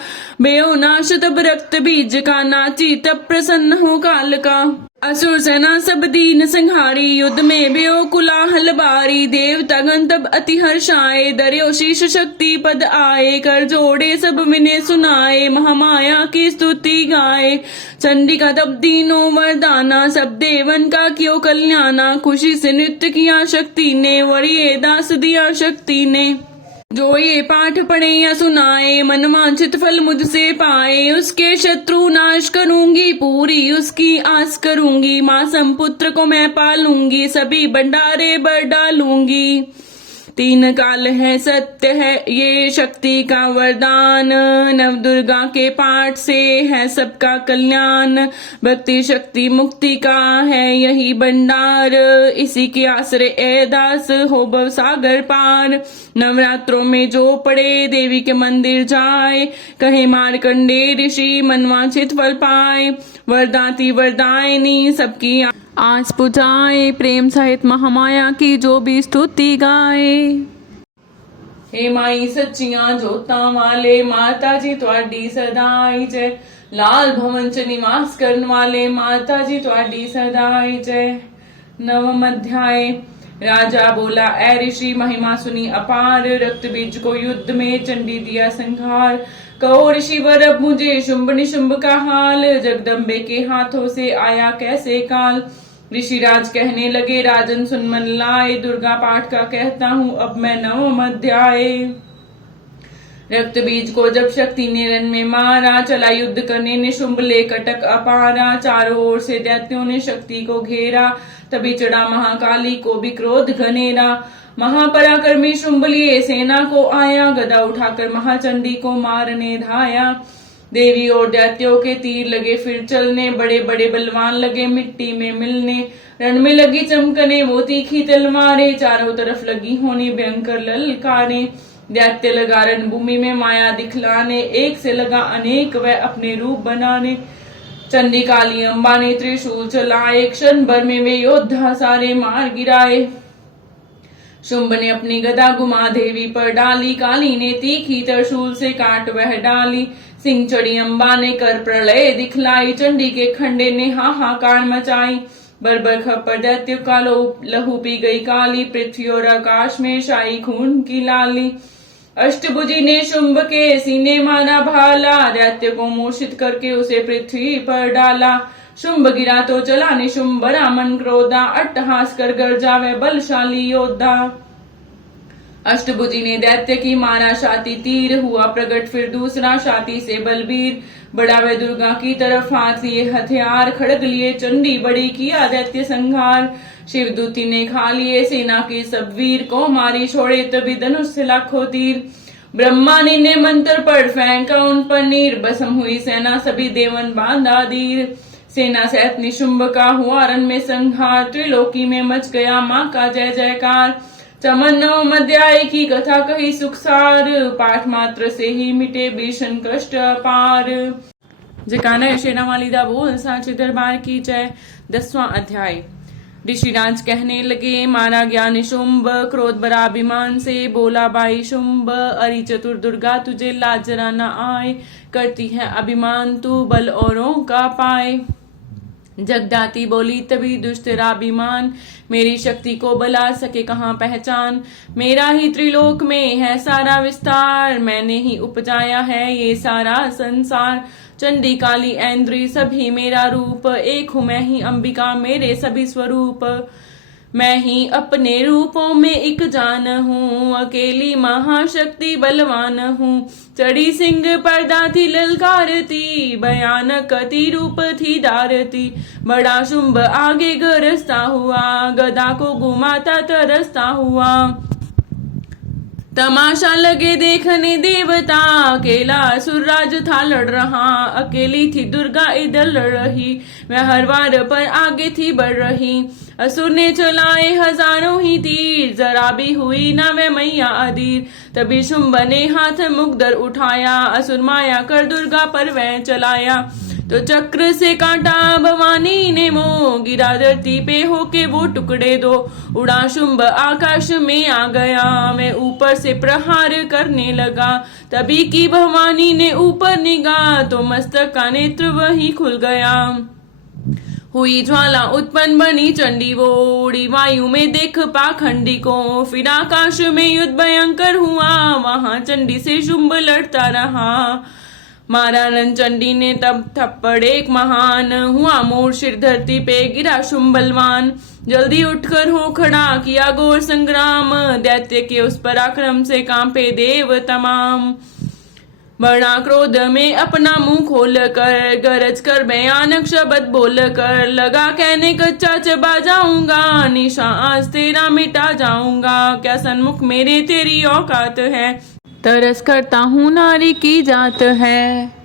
बेओ नाश तब रक्त बीज का, नाची तब प्रसन्न हो काल का। असुर सेना सब दीन संहारी, युद्ध में बेओ कुलाहल बारी। देवता गण तब अति हर्षाए, दर्यो शीश शक्ति पद आए। कर जोड़े सब विने सुनाए, महामाया की स्तुति गाए। चंडिका तब दीनों वरदाना, सब देवन का क्यों कल्याणा। खुशी से नृत्य किया शक्ति ने, वरिये दास दिया शक्ति ने। जो ये पाठ पढ़े या सुनाए, मनवांछित फल मुझसे पाए। उसके शत्रु नाश करूंगी, पूरी उसकी आस करूंगी। माँ संपुत्र को मैं पालूंगी, सभी भंडारे भर डालूंगी। तीन काल है सत्य है ये शक्ति का वरदान, नव दुर्गा के पाठ से है सबका कल्याण। भक्ति शक्ति मुक्ति का है यही भंडार, इसी के आश्रय ए दास हो भव सागर पार। नवरात्रों में जो पड़े देवी के मंदिर जाए, कहे मार्कंडे ऋषि मनवांछित फल पाए। वरदाती वरदायिनी सबकी आज पुजाए, प्रेम सहित महामाया की जो भी स्तुति गाए। हे माई सच्चियां जोतां वाले, माता जी तुहाडी सदाई जय। लाल भवन च निवास करन वाले, माता जी तुहाडी सदाई जय। नवम अध्याय। राजा बोला, ऐ ऋषि महिमा सुनी अपार, रक्त बीज को युद्ध में चंडी दिया संहार। कहो ऋषिवर अब मुझे शुंभ निशुंभ का हाल, जगदम्बे के हाथों से आया कैसे काल। ऋषिराज कहने लगे, राजन सुन मन लाए, दुर्गा पाठ का कहता हूँ अब मैं नवम अध्याय। रक्त बीज को जब शक्ति ने रन में मारा, चला युद्ध करने निशुंभ ले कटक अपारा। चारों ओर से दैत्यों ने शक्ति को घेरा, तभी चढ़ा महाकाली को भी क्रोध घनेरा। महापराक्रमी शुंभ लिए सेना को आया, गदा उठाकर महाचंडी को मारने धाया। देवी और दैत्यों के तीर लगे फिर चलने, बड़े बड़े बलवान लगे मिट्टी में मिलने। रण में लगी चमकने वो तीखी तलवारें, चारों तरफ लगी होनी भयंकर ललकारें। दैत्य लगा रणभूमि में माया दिखलाने, एक से लगा अनेक वह अपने रूप बनाने। चंडी काली अम्बा ने त्रिशूल चलाए, क्षण भर में वे योद्धा सारे मार गिराए। शुंभ ने अपनी गदा गुमा देवी पर डाली, काली ने तीखी त्रिशूल से काट वह डाली। सिंह चढ़ी अम्बा ने कर प्रलय दिखलाई, चंडी के खंडे ने हाहाकार मचाई। बर्बर खप्पर दैत्य का लहू पी गई काली, पृथ्वी और आकाश में शाही खून की लाली। अष्टभुजी ने शुंभ के सीने मारा भाला, दैत्य को मूर्छित करके उसे पृथ्वी पर डाला। शुंभ गिरा तो चला निशुंभ मन क्रोधा, अट्टहास कर गरजा वह बलशाली योद्धा। अष्टभुजी ने दैत्य की मारा छाती तीर, हुआ प्रकट फिर दूसरा छाती से बलबीर। बढ़ा वह दुर्गा की तरफ हाथ लिए हथियार, खड़ग लिए चंडी बड़ी किया दैत्य संहार। शिवदूती ने खा लिए सेना की सब वीर, को मारी छोड़े तभी धनुष से लाखों तीर। ब्रह्मानी ने मंत्र पढ़ फेंका उन पर नीर, भस्म हुई सेना सभी देवन बांधा धीर। सेना सहित निशुंभ का हुआ रण में संहार, त्रिलोकी में मच गया माँ का जय जयकार। चमन नवम अध्याय की कथा कही सुखसार, पाठ मात्र से ही मिटे भीषण कष्ट पार। जकाना शेरावाली दा बोल साचे दरबार की जय। 10वां अध्याय। ऋषिराज कहने लगे, मारा गया निशुंभ क्रोध बड़ा अभिमान से, बोला भाई शुंभ अरि चतुर दुर्गा तुझे लाज जरा न आए। करती है अभिमान तू बल औरों का पाए। जगदाती बोली तभी दुष्ट तेरा अभिमान, मेरी शक्ति को बला सके कहाँ पहचान। मेरा ही त्रिलोक में है सारा विस्तार, मैंने ही उपजाया है ये सारा संसार। चंडी काली ऐन्द्री सभी मेरा रूप, एक हूँ मैं ही अंबिका मेरे सभी स्वरूप। मैं ही अपने रूपों में एक जान हूँ, अकेली महाशक्ति बलवान हूँ। चढ़ी सिंह पर्दा थी ललकारती, भयानक अति रूप थी दारती। बड़ा शुंभ आगे गरजता हुआ, गदा को घुमाता तरसता हुआ। तमाशा लगे देखने देवता, अकेला असुरराज था लड़ रहा। अकेली थी दुर्गा इधर लड़ रही, वह हर बार पर आगे थी बढ़ रही। असुर ने चलाए हजारों ही तीर, जरा भी हुई न वे मैया अधीर। तभी शुंभ ने हाथ मुकदर उठाया, असुर माया कर दुर्गा पर वह चलाया। तो चक्र से काटा भवानी ने मोह, गिरा धरती पे होके वो टुकड़े दो। उड़ा शुंभ आकाश में आ गया, मैं ऊपर से प्रहार करने लगा। तभी की भवानी ने ऊपर निगाह, तो मस्तक का नेत्र वही खुल गया। हुई ज्वाला उत्पन्न बनी चंडी वो, उड़ी वायु में देख पाखंडी को। फिर आकाश में युद्ध भयंकर हुआ, वहां चंडी से शुंभ लड़ता रहा। मारा रण चंडी ने तब थप्पड़ एक महान, हुआ मूर्छित धरती पे गिरा शुंभ बलवान। जल्दी उठकर हो खड़ा किया घोर संग्राम, दैत्य के उस पराक्रम से कांपे देव तमाम। बड़ा क्रोध में अपना मुंह खोल कर, गरज कर भयानक शब्द बोल कर, लगा कहने कच्चा चबा जाऊंगा, निशा आज तेरा मिटा जाऊंगा। क्या सन्मुख मेरे तेरी औकात है, तरस करता हूँ नारी की जात है।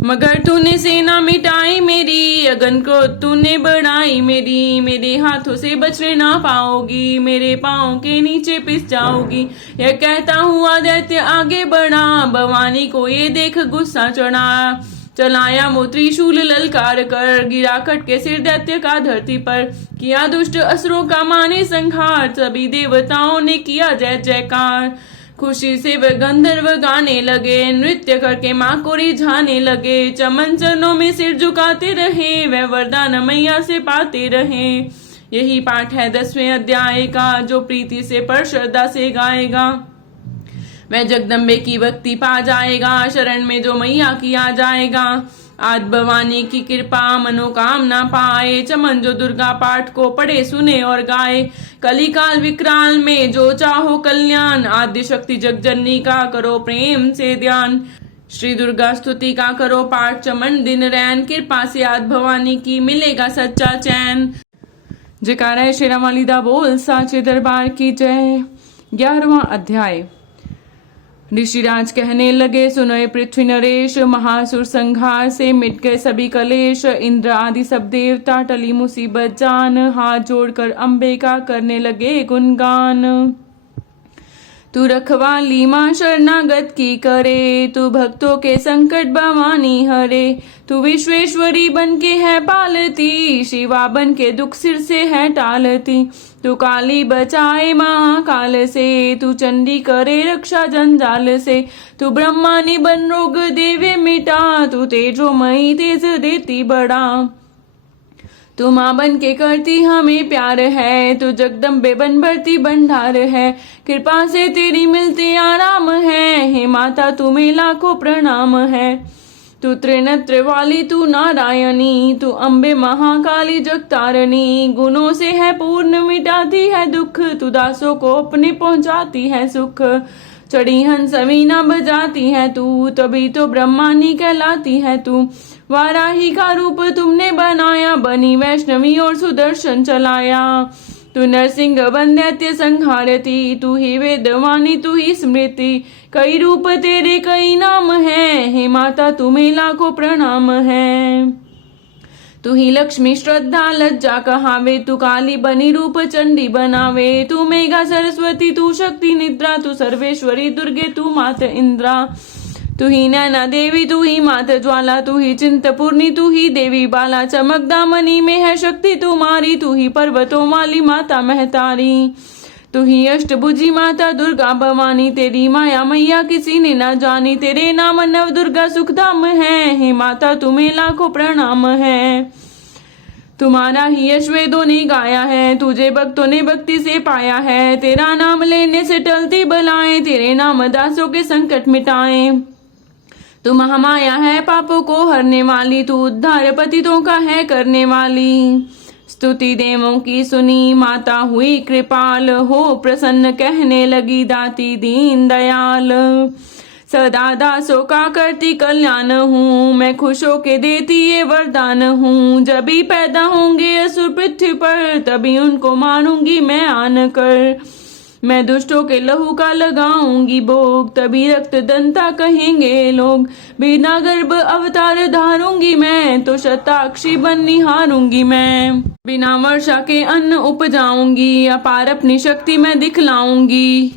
मगर तूने सेना मिटाई मेरी, अगन को तूने बढ़ाई मेरी। मेरे हाथों से बचने ना पाओगी, मेरे पाँव के नीचे पिस जाओगी। यह कहता हुआ दैत्य आगे बढ़ा, भवानी को ये देख गुस्सा चढ़ा। चलाया वो त्रिशूल ललकार कर, गिरा कट के सिर दैत्य का धरती पर। किया दुष्ट असुरों का माने संहार, सभी देवताओं ने किया जय जयकार। खुशी से वे गंधर्व गाने लगे, नृत्य करके माँ को रिझाने लगे। चमन चरणों में सिर झुकाते रहे, वे वरदान मैया से पाते रहे। यही पाठ है 10वें अध्याय का, जो प्रीति से पर श्रद्धा से गाएगा वह जगदम्बे की भक्ति पा जाएगा। शरण में जो मैया की आ जाएगा, आज भवानी की कृपा मनोकामना पाए। चमन जो दुर्गा पाठ को पढ़े सुने और गाए, कलिकाल विकराल में जो चाहो कल्याण। आदि शक्ति जगजननी का करो प्रेम से ध्यान, श्री दुर्गा स्तुति का करो पाठ चमन दिन रैन। कृपा से आज भवानी की मिलेगा सच्चा चैन। जयकारा है शेरा वाली दा बोल साचे दरबार की जय। 11वां अध्याय। ऋषिराज कहने लगे, सुनोए पृथ्वी नरेश, महासुर संहार से मिट गए सभी कलेश। इंद्र आदि सब देवता टली मुसीबत जान, हाथ जोड़कर अंबे का करने लगे गुणगान। तू रखवाली माँ शरणागत की करे, तू भक्तों के संकट भवानी हरे। तू विश्वेश्वरी बन के है पालती, शिवा बन के दुख सिर से है टालती। तू काली बचाए महाकाल से, तू चंडी करे रक्षा जंजाल से। तू ब्रह्मानी बन रोग देवे मिटा, तू तेजोमयी तेज देती बड़ा। तू माँ बन के करती हमें प्यार है, तू जगदम्बे बन भरती भंडार है। कृपा से तेरी मिलते आराम है, हे माता तुम्हें लाखों प्रणाम है। तू त्रिनेत्र वाली तू नारायणी, तू अम्बे महाकाली जगतारणी। गुणों से है पूर्ण मिटाती है दुख, तू दासों को अपने पहुंचाती है सुख। चढ़ी हंस वीणा बजाती है तू, तभी तो ब्रह्मानी कहलाती है तू। वाराही का रूप तुमने बनाया, बनी वैष्णवी और सुदर्शन चलाया। तू नरसिंह बन दैत्य संहारती, तू ही वेदवाणी तू ही स्मृति। कई रूप तेरे कई नाम है, हे माता तुम्हें लाखों प्रणाम है। तू ही लक्ष्मी श्रद्धा लज्जा कहावे, तू काली बनी रूप चंडी बनावे। तू मेघा सरस्वती तू शक्ति निद्रा, तू सर्वेश्वरी दुर्गे तू मात इंद्रा। तू ही नैना देवी तू ही मात ज्वाला, तू ही चिंतपूर्णी तू ही देवी बाला। चमक दामनी में है शक्ति तुम्हारी, तू ही पर्वतों वाली माता महतारी। तू ही अष्टभुजी माता दुर्गा भवानी, तेरी माया मैया किसी ने न जानी। तेरे नाम नव दुर्गा सुखधाम है, हे माता तुम्हें लाखों प्रणाम है। तुम्हारा ही यश वेदों ने गाया है, तुझे भक्तों ने भक्ति से पाया है। तेरा नाम लेने से टलती बलाएं, तेरे नाम दासों के संकट मिटाएं। तू महामाया है पापों को हरने वाली, तू उद्धार पतितों का है करने वाली। स्तुति देवों की सुनी माता हुई कृपाल, हो प्रसन्न कहने लगी दाती दीन दयाल। सदा दासों का करती कल्याण हूँ, मैं खुश होके देती ये वरदान हूँ। जब भी पैदा होंगे असुर पृथ्वी पर, तभी उनको मारूंगी मैं आन कर। मैं दुष्टों के लहू का लगाऊंगी भोग, तभी रक्त दंता कहेंगे लोग। बिना गर्भ अवतार धारूंगी मैं, तो शताक्षी बन निहारूंगी मैं। बिना वर्षा के अन्न उपजाऊंगी, अपार अपनी शक्ति मैं दिखलाऊंगी।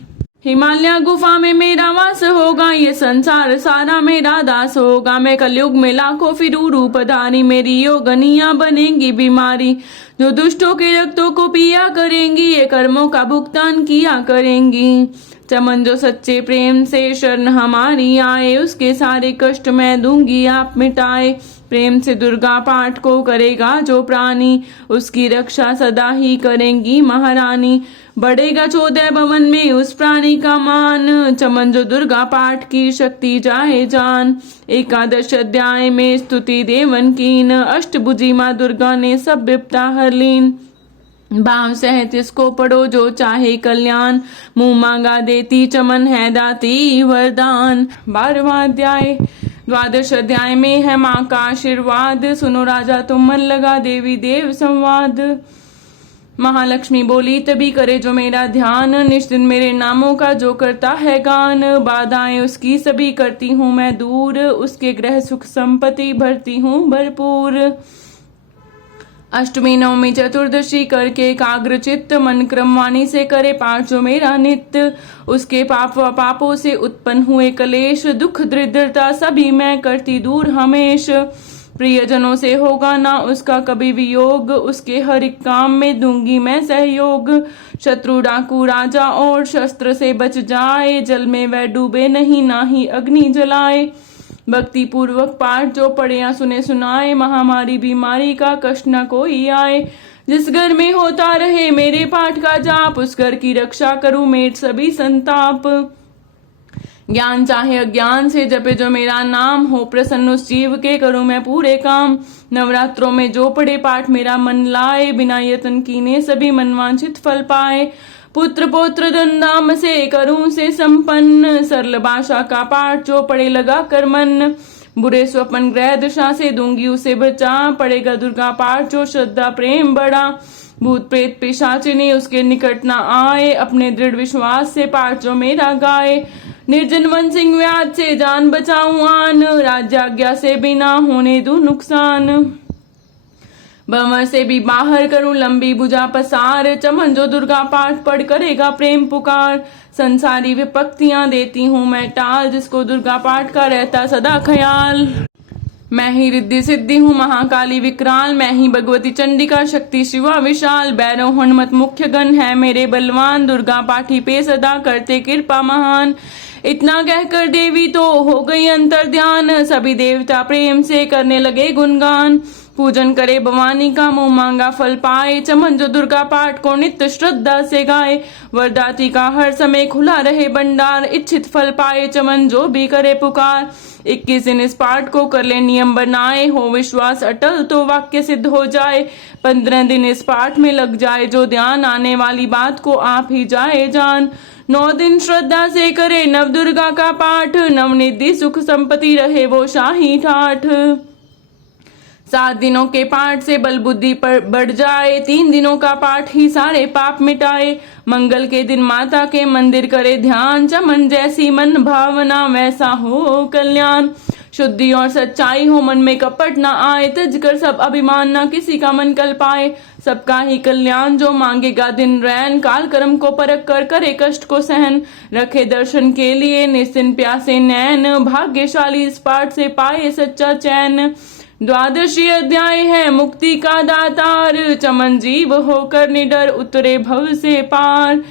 हिमालय गुफा में मेरा वास होगा, ये संसार सारा मेरा दास होगा। मैं कलयुग में लाखों फिरू रूपधारी, मेरी योगनियां बनेंगी बीमारी। जो दुष्टों के रक्तों को पिया करेंगी, ये कर्मों का भुगतान किया करेंगी। चमन जो सच्चे प्रेम से शरण हमारी आए, उसके सारे कष्ट मैं दूंगी आप मिटाए। प्रेम से दुर्गा पाठ को करेगा जो प्राणी, उसकी रक्षा सदा ही करेंगी महारानी। बढ़ेगा 14 भवन में उस प्राणी का मान, चमन जो दुर्गा पाठ की शक्ति जाए जान। एकादश अध्याय में स्तुति देवन कीन, अष्टभुजी माँ दुर्गा ने सब विपदा हर लीन। भाव सहित इसको पढ़ो जो चाहे कल्याण, मुंह मांगा देती चमन है दाती वरदान। 12वां अध्याय। द्वादश अध्याय में है माँ का आशीर्वाद, सुनो राजा तुम मन लगा देवी देव संवाद। महालक्ष्मी बोली तभी करे जो मेरा ध्यान, निश्चिन मेरे नामों का जो करता है गान। बाधाएं उसकी सभी करती हूँ मैं दूर, उसके ग्रह सुख संपत्ति भरती हूँ भरपूर। अष्टमी नवमी चतुर्दशी करके एकाग्र चित्त, मन क्रम वाणी से करे पाठ जो मेरा नित्य। उसके पाप व पापों से उत्पन्न हुए कलेश, दुख दरिद्रता सभी मैं करती दूर हमेश। प्रियजनों से होगा ना उसका कभी वियोग, उसके हर एक काम में दूंगी मैं सहयोग। शत्रु डाकू राजा और शस्त्र से बच जाए, जल में वह डूबे नहीं ना ही अग्नि जलाए। भक्ति पूर्वक पाठ जो पढ़े या सुने सुनाए, महामारी बीमारी का कष्ट न कोई आए। जिस घर में होता रहे मेरे पाठ का जाप, उस घर की रक्षा करूं मेट सभी संताप। ज्ञान चाहे अज्ञान से जपे जो मेरा नाम, हो प्रसन्न उस जीव के करूं मैं पूरे काम। नवरात्रों में जो पढ़े पाठ मेरा मन लाए, बिना यतन कीने सभी मनवांछित फल पाए। पुत्र पौत्र धन धाम से करूं से संपन्न, सरल भाषा का पाठ जो पढ़े लगा कर मन। बुरे स्वप्न ग्रह दशा से दूंगी उसे बचा, पढ़ेगा दुर्गा पाठ जो श्रद्धा प्रेम बढ़ा। भूत प्रेत पिशाचिनी उसके निकट न आए, अपने दृढ़ विश्वास से पाठ जो मेरा गाए। निर्जन वन सिंह व्याध से जान बचाऊं आन, राज्याज्ञा से बिना होने दूं नुकसान। भंवर से भी बाहर करूं लंबी भुजा पसार, चमन जो दुर्गा पाठ पढ़ करेगा प्रेम पुकार। संसारी विपत्तियां देती हूं मैं टाल, जिसको दुर्गा पाठ का रहता सदा ख्याल। मैं ही रिद्धि सिद्धि हूँ महाकाली विकराल, मैं ही भगवती चंडिका शक्ति शिवा विशाल। भैरव हनुमत मुख्य गण है मेरे बलवान, दुर्गा पाठी पे सदा करते कृपा महान। इतना कहकर देवी तो हो गई अंतर ध्यान, सभी देवता प्रेम से करने लगे गुणगान। पूजन करे भवानी का मुंह मांगा फल पाए, चमन जो दुर्गा पाठ को नित्य श्रद्धा से गाए। वरदाती का हर समय खुला रहे भंडार, इच्छित फल पाए चमन जो भी करे पुकार। 21 दिन इस पाठ को कर ले नियम बनाए, हो विश्वास अटल तो वाक्य सिद्ध हो जाए। 15 दिन इस पाठ में लग जाए जो ध्यान, आने वाली बात को आप ही जाए जान। 9 दिन श्रद्धा से करे नव दुर्गा का पाठ, नवनिधि सुख संपत्ति रहे वो शाही ठाठ। 7 दिनों के पाठ से बल बुद्धि पर बढ़ जाए, 3 दिनों का पाठ ही सारे पाप मिटाए। मंगल के दिन माता के मंदिर करे ध्यान, चमन जैसी मन भावना वैसा हो कल्याण। शुद्धि और सच्चाई हो मन में कपट ना आए, तज कर सब अभिमान ना किसी का मन कल पाए। सबका ही कल्याण जो मांगेगा दिन रैन, काल कर्म को परख कर करे कष्ट को सहन। रखे दर्शन के लिए निस्सिन प्यासे नैन, भाग्यशाली इस पाठ से पाए सच्चा चैन। 12वीं अध्याय है मुक्ति का दातार, चमन जीव होकर निडर उतरे भव से पार।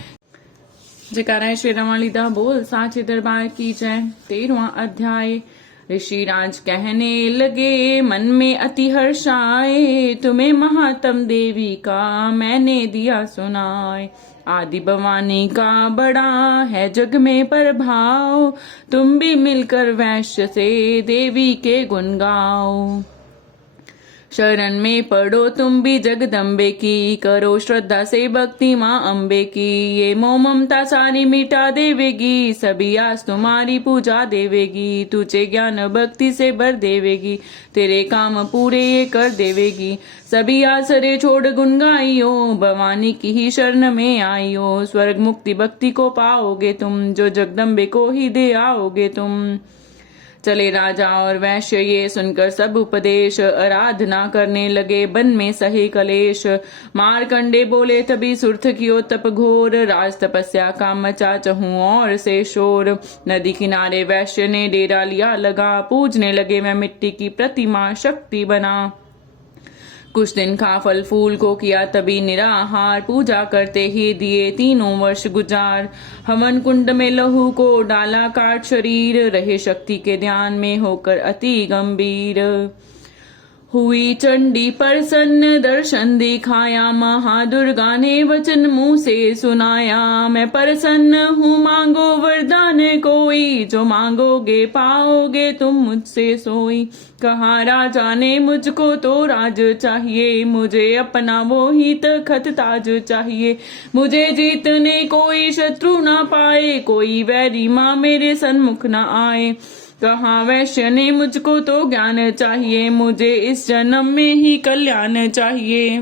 जयकारा है श्री रमालिदा बोल साचे दरबार की जय। 13वां अध्याय। ऋषिराज कहने लगे मन में अति हर्ष आए, तुम्हें महात्म देवी का मैंने दिया सुनाए। आदि भवानी का बड़ा है जग में प्रभाव, तुम भी मिलकर वैश्य से देवी के गुण गाओ। शरण में पढ़ो तुम भी जगदम्बे की, करो श्रद्धा से भक्ति माँ अम्बे की। ये मोह ममता सारी मिटा देवेगी, सभी आस तुम्हारी पूजा देवेगी। तुझे ज्ञान भक्ति से भर देवेगी, तेरे काम पूरे ये कर देवेगी। सभी आसरे छोड़ गुण गाइयो, भवानी की ही शरण में आइयो। स्वर्ग मुक्ति भक्ति को पाओगे तुम, जो जगदम्बे को ही दे आओगे तुम। चले राजा और वैश्य ये सुनकर सब उपदेश, आराधना करने लगे बन में सही कलेश। मारकंडे बोले तभी सुर्थ कियो तप घोर, राज तपस्या का मचा चहूं और से शोर। नदी किनारे वैश्य ने डेरा लिया लगा, पूजने लगे मैं मिट्टी की प्रतिमा शक्ति बना। कुछ दिन खा फल फूल को किया तभी निराहार, पूजा करते ही दिए 3 वर्ष गुजार। हवन कुंड में लहू को डाला काट शरीर, रहे शक्ति के ध्यान में होकर अति गंभीर। हुई चंडी प्रसन्न दर्शन दिखाया, महादुर्गा ने वचन मुंह से सुनाया। मैं प्रसन्न हूँ मांगो वरदान कोई, जो मांगोगे पाओगे तुम मुझसे सोई। कहा राजा ने मुझको तो राज चाहिए, मुझे अपना वो ही तखत ताज चाहिए। मुझे जीतने कोई शत्रु ना पाए, कोई वैरी माँ मेरे सन्मुख न आए। कहा वैश्य ने मुझको तो ज्ञान चाहिए, मुझे इस जन्म में ही कल्याण चाहिए।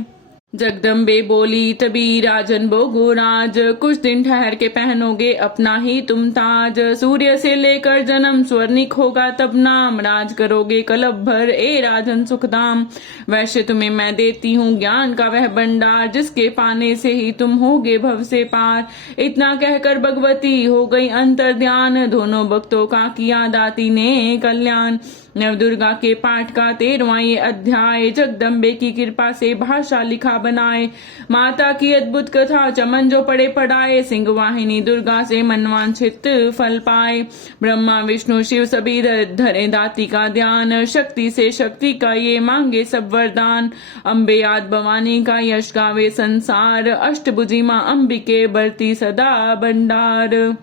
जगदम्बे बोली तभी राजन भोगोराज, कुछ दिन ठहर के पहनोगे अपना ही तुम ताज। सूर्य से लेकर जन्म स्वर्णिक होगा तब नाम, राज करोगे कलप भर ए राजन सुखदाम। वैश्य तुम्हें मैं देती हूँ ज्ञान का वह भंडार, जिसके पाने से ही तुम होगे भव से पार। इतना कहकर भगवती हो गई अंतर ध्यान, दोनों भक्तों का किया दाती ने कल्याण। नवदुर्गा के पाठ का 13वां ये अध्याय, जगदम्बे की कृपा से भाषा लिखा बनाए। माता की अद्भुत कथा चमन जो पड़े पढ़ाए, सिंह वाहिनी दुर्गा से मनवांछित फल पाए। ब्रह्मा विष्णु शिव सभी धरे दाती का ध्यान, शक्ति से शक्ति का ये मांगे सब वरदान। अम्बे याद भवानी का यश गावे संसार, अष्टभुजी माँ अंबिके बरती सदा भंडार।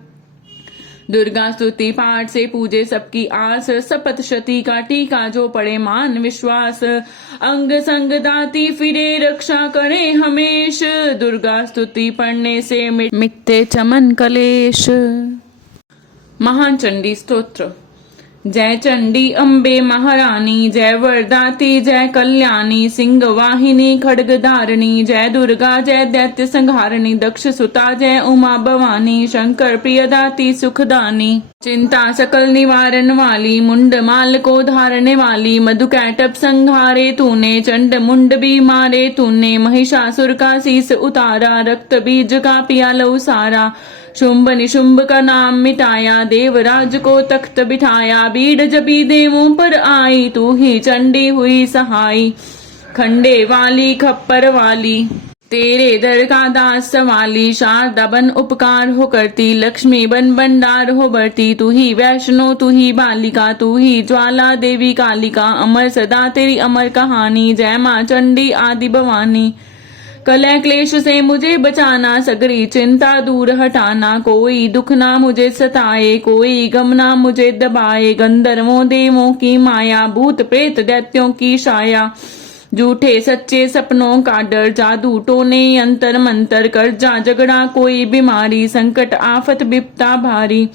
दुर्गा स्तुति पाठ से पूजे सबकी आस, सपत शती का टीका जो पड़े मान विश्वास। अंग संग दाती फिरे रक्षा करे हमेश, दुर्गा स्तुति पढ़ने से मिटते चमन कलेश। महान चंडी स्तोत्र। जय चंडी अम्बे महारानी, जय वरदाती जय कल्याणी। सिंह वाहिनी खड्ग धारणी, जय दुर्गा जय दैत्य संहारणी। दक्ष सुता जय उमा भवानी, शंकर प्रियदाती सुखदानी। चिंता सकल निवारण वाली, मुंड माल को धारने वाली। मधु कैटप संहारे तूने, चंड मुंड भी मारे तूने। महिषासुर का शीस उतारा, रक्त बीज का पिया लहू सारा। शुंभ निशुंभ का नाम मिटाया, देवराज को तख्त बिठाया। भीड़ जबी देवों पर आई, तू ही चंडी हुई सहाई। खंडे वाली खप्पर वाली, तेरे दर का दास सवाली। शारदा बन उपकार हो करती, लक्ष्मी बन भंडार हो बढ़ती। तू ही वैष्णो तू ही बालिका, तू ही ज्वाला देवी कालिका। अमर सदा तेरी अमर कहानी, जय माँ चंडी आदि भवानी। कलह क्लेश से मुझे बचाना, सगरी चिंता दूर हटाना। कोई दुख ना मुझे सताए, कोई गम ना मुझे दबाए। गंधर्वों देवों की माया, भूत प्रेत दैत्यों की छाया। झूठे सच्चे सपनों का डर, जादू टोने अंतर मंतर। कर जा झगड़ा कोई बीमारी, संकट आफत विपता भारी।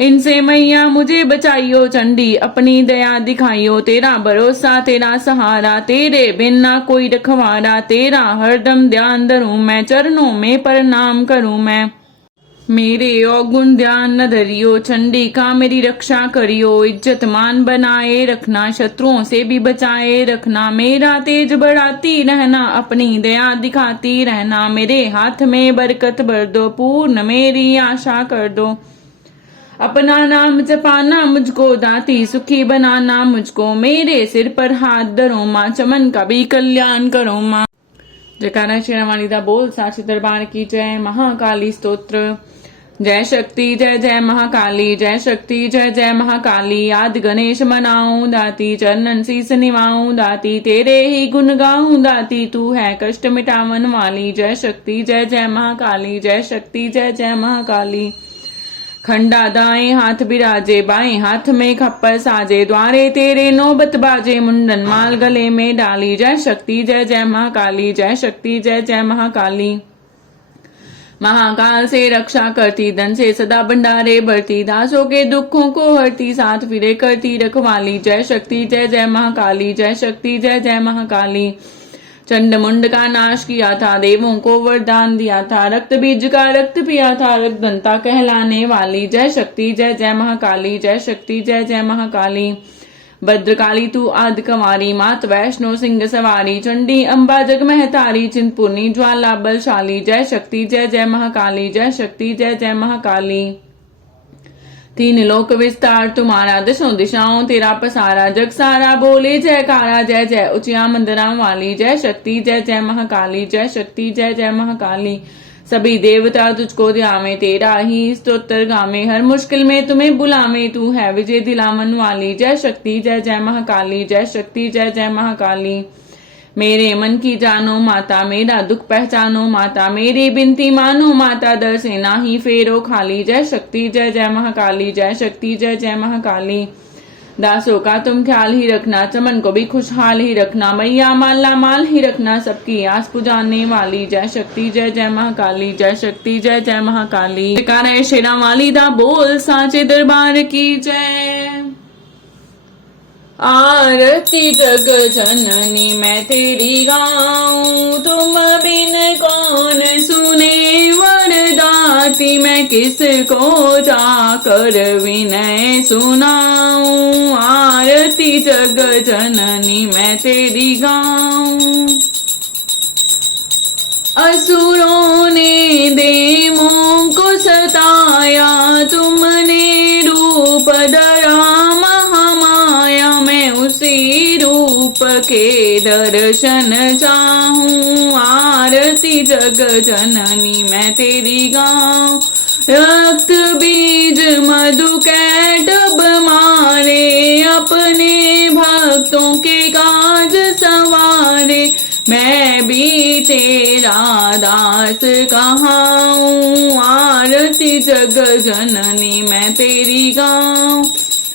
इनसे मैया मुझे बचाइयो चंडी, अपनी दया दिखाइयो। तेरा भरोसा तेरा सहारा, तेरे बिन ना कोई रखवारा। तेरा हरदम ध्यान धरूं मैं, चरणों में प्रणाम करूं मैं। मेरे अवगुण ध्यान न धरियो, चंडी का मेरी रक्षा करियो। इज्जत मान बनाए रखना, शत्रुओं से भी बचाए रखना। मेरा तेज बढ़ाती रहना, अपनी दया दिखाती रहना। मेरे हाथ में बरकत भर दो, पूर्ण मेरी आशा कर दो। अपना नाम जपाना मुझको दाती, सुखी बनाना मुझको। मेरे सिर पर हाथ धरो माँ, चमन का भी कल्याण करो माँ। जयकारा श्री रामानी दा बोल साचे दरबार की जय। महाकाली स्तोत्र। जय शक्ति जय जय महाकाली, जय शक्ति जय जय महाकाली। आदि गणेश मनाऊं दाती, चरणन शीस निवाऊं दाती। तेरे ही गुण गाऊं दाती, तू है कष्ट मिटावन वाली। जय शक्ति जय जय महाकाली, जय शक्ति जय जय महाकाली। खंडा दाएं हाथ बिराजे, बाएं हाथ में खप्पर साजे। द्वारे तेरे नौबत बाजे, मुंडन माल गले में डाली। जय शक्ति जय जय महाकाली, जय शक्ति जय जय महाकाली। महाकाल से रक्षा करती, धन से सदा भंडारे भरती। दासों के दुखों को हरती, साथ फिरे करती रखवाली। जय शक्ति जय जय महाकाली, जय शक्ति जय जय महाकाली। चंड मुंड का नाश किया था, देवों को वरदान दिया था। रक्त बीज का रक्त पिया था, रक्तदंता कहलाने वाली। जय शक्ति जय जय महाकाली, जय शक्ति जय जय महाकाली। भद्रकाली तू आदि कंवारी, मात वैष्णो सिंह सवारी। चंडी अम्बा जग महतारी, चिंतपूर्णी ज्वाला बलशाली। जय शक्ति जय जय महाकाली, जय शक्ति जय जय महाकाली। तीन लोक विस्तार तुम्हारा, दसों दिशाओं तेरा पसारा। जग सारा बोले जयकारा, जय जय ऊंचिया मंदिरा वाली। जय शक्ति जय जय महाकाली, जय शक्ति जय जय महाकाली। सभी देवता तुझको ध्यावे, तेरा ही स्तोत्र गावे। हर मुश्किल में तुम्हें बुलावे, तू है विजय दिलावन वाली। जय शक्ति जय जय महाकाली, जय शक्ति जय जय महाकाली। मेरे मन की जानो माता, मेरा दुख पहचानो माता। मेरी बिनती मानो माता, दर से ना ही फेरो खाली। जय शक्ति जय जय महाकाली, जय शक्ति जय जय महाकाली। दासों का तुम ख्याल ही रखना, चमन को भी खुशहाल ही रखना। मैया माला माल ही रखना, सबकी आस पुजाने वाली। जय शक्ति जय जय महाकाली, जय शक्ति जय जय महाकाली। जयकारा शेरा वाली दा बोल, साचे दरबार की जय। आरती जग जननी मैं तेरी गाऊं, तुम बिन कौन सुने वरदाती। मैं किसको जाकर विनय सुनाऊं, आरती जग जननी मैं तेरी गाऊं। असुरों ने देवों को सताया, तुमने रूप धरा महामाया। मैं उसी रूप के दर्शन चाहूं, आरती जग जननी मैं तेरी गाऊं। रक्त बीज मधु कैटब मारे, अपने भक्तों के काज संवारे। मैं भी तेरा दास कहाऊं, आरती जग जननी मैं तेरी गाऊं।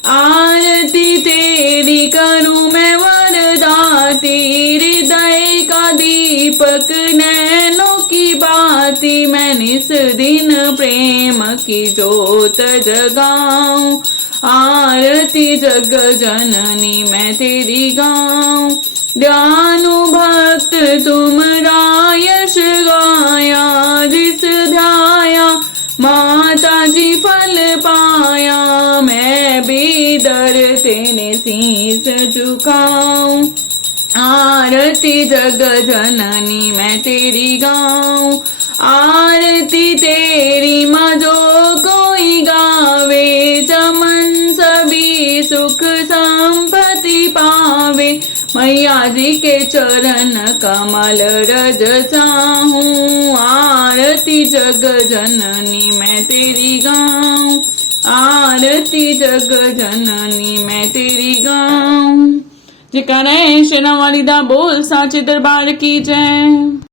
आरती तेरी करूं मैं वरदाती, हृदय का दीपक नैनों की बाती। मैं निस दिन प्रेम की जोत जगाऊं, आरती जग जननी मैं तेरी गाऊं। दयानु भक्त तुमरा यश गाया, जिस ध्याया माता जी फल पाया। मैं भी दर तेने शीस झुकाऊं, आरती जग जननी मैं तेरी गाऊं। आरती तेरी माँ जो कोई गावे, चमन सभी सुख संपत्ति पावे। मैया जी के चरण कमल रज चाहूं, आरती जग जननी मैं तेरी गाऊं। आरती जग जननी मैं तेरी गाऊं। जयकारा शेरा वाली दा बोल, साचे दरबार की जय।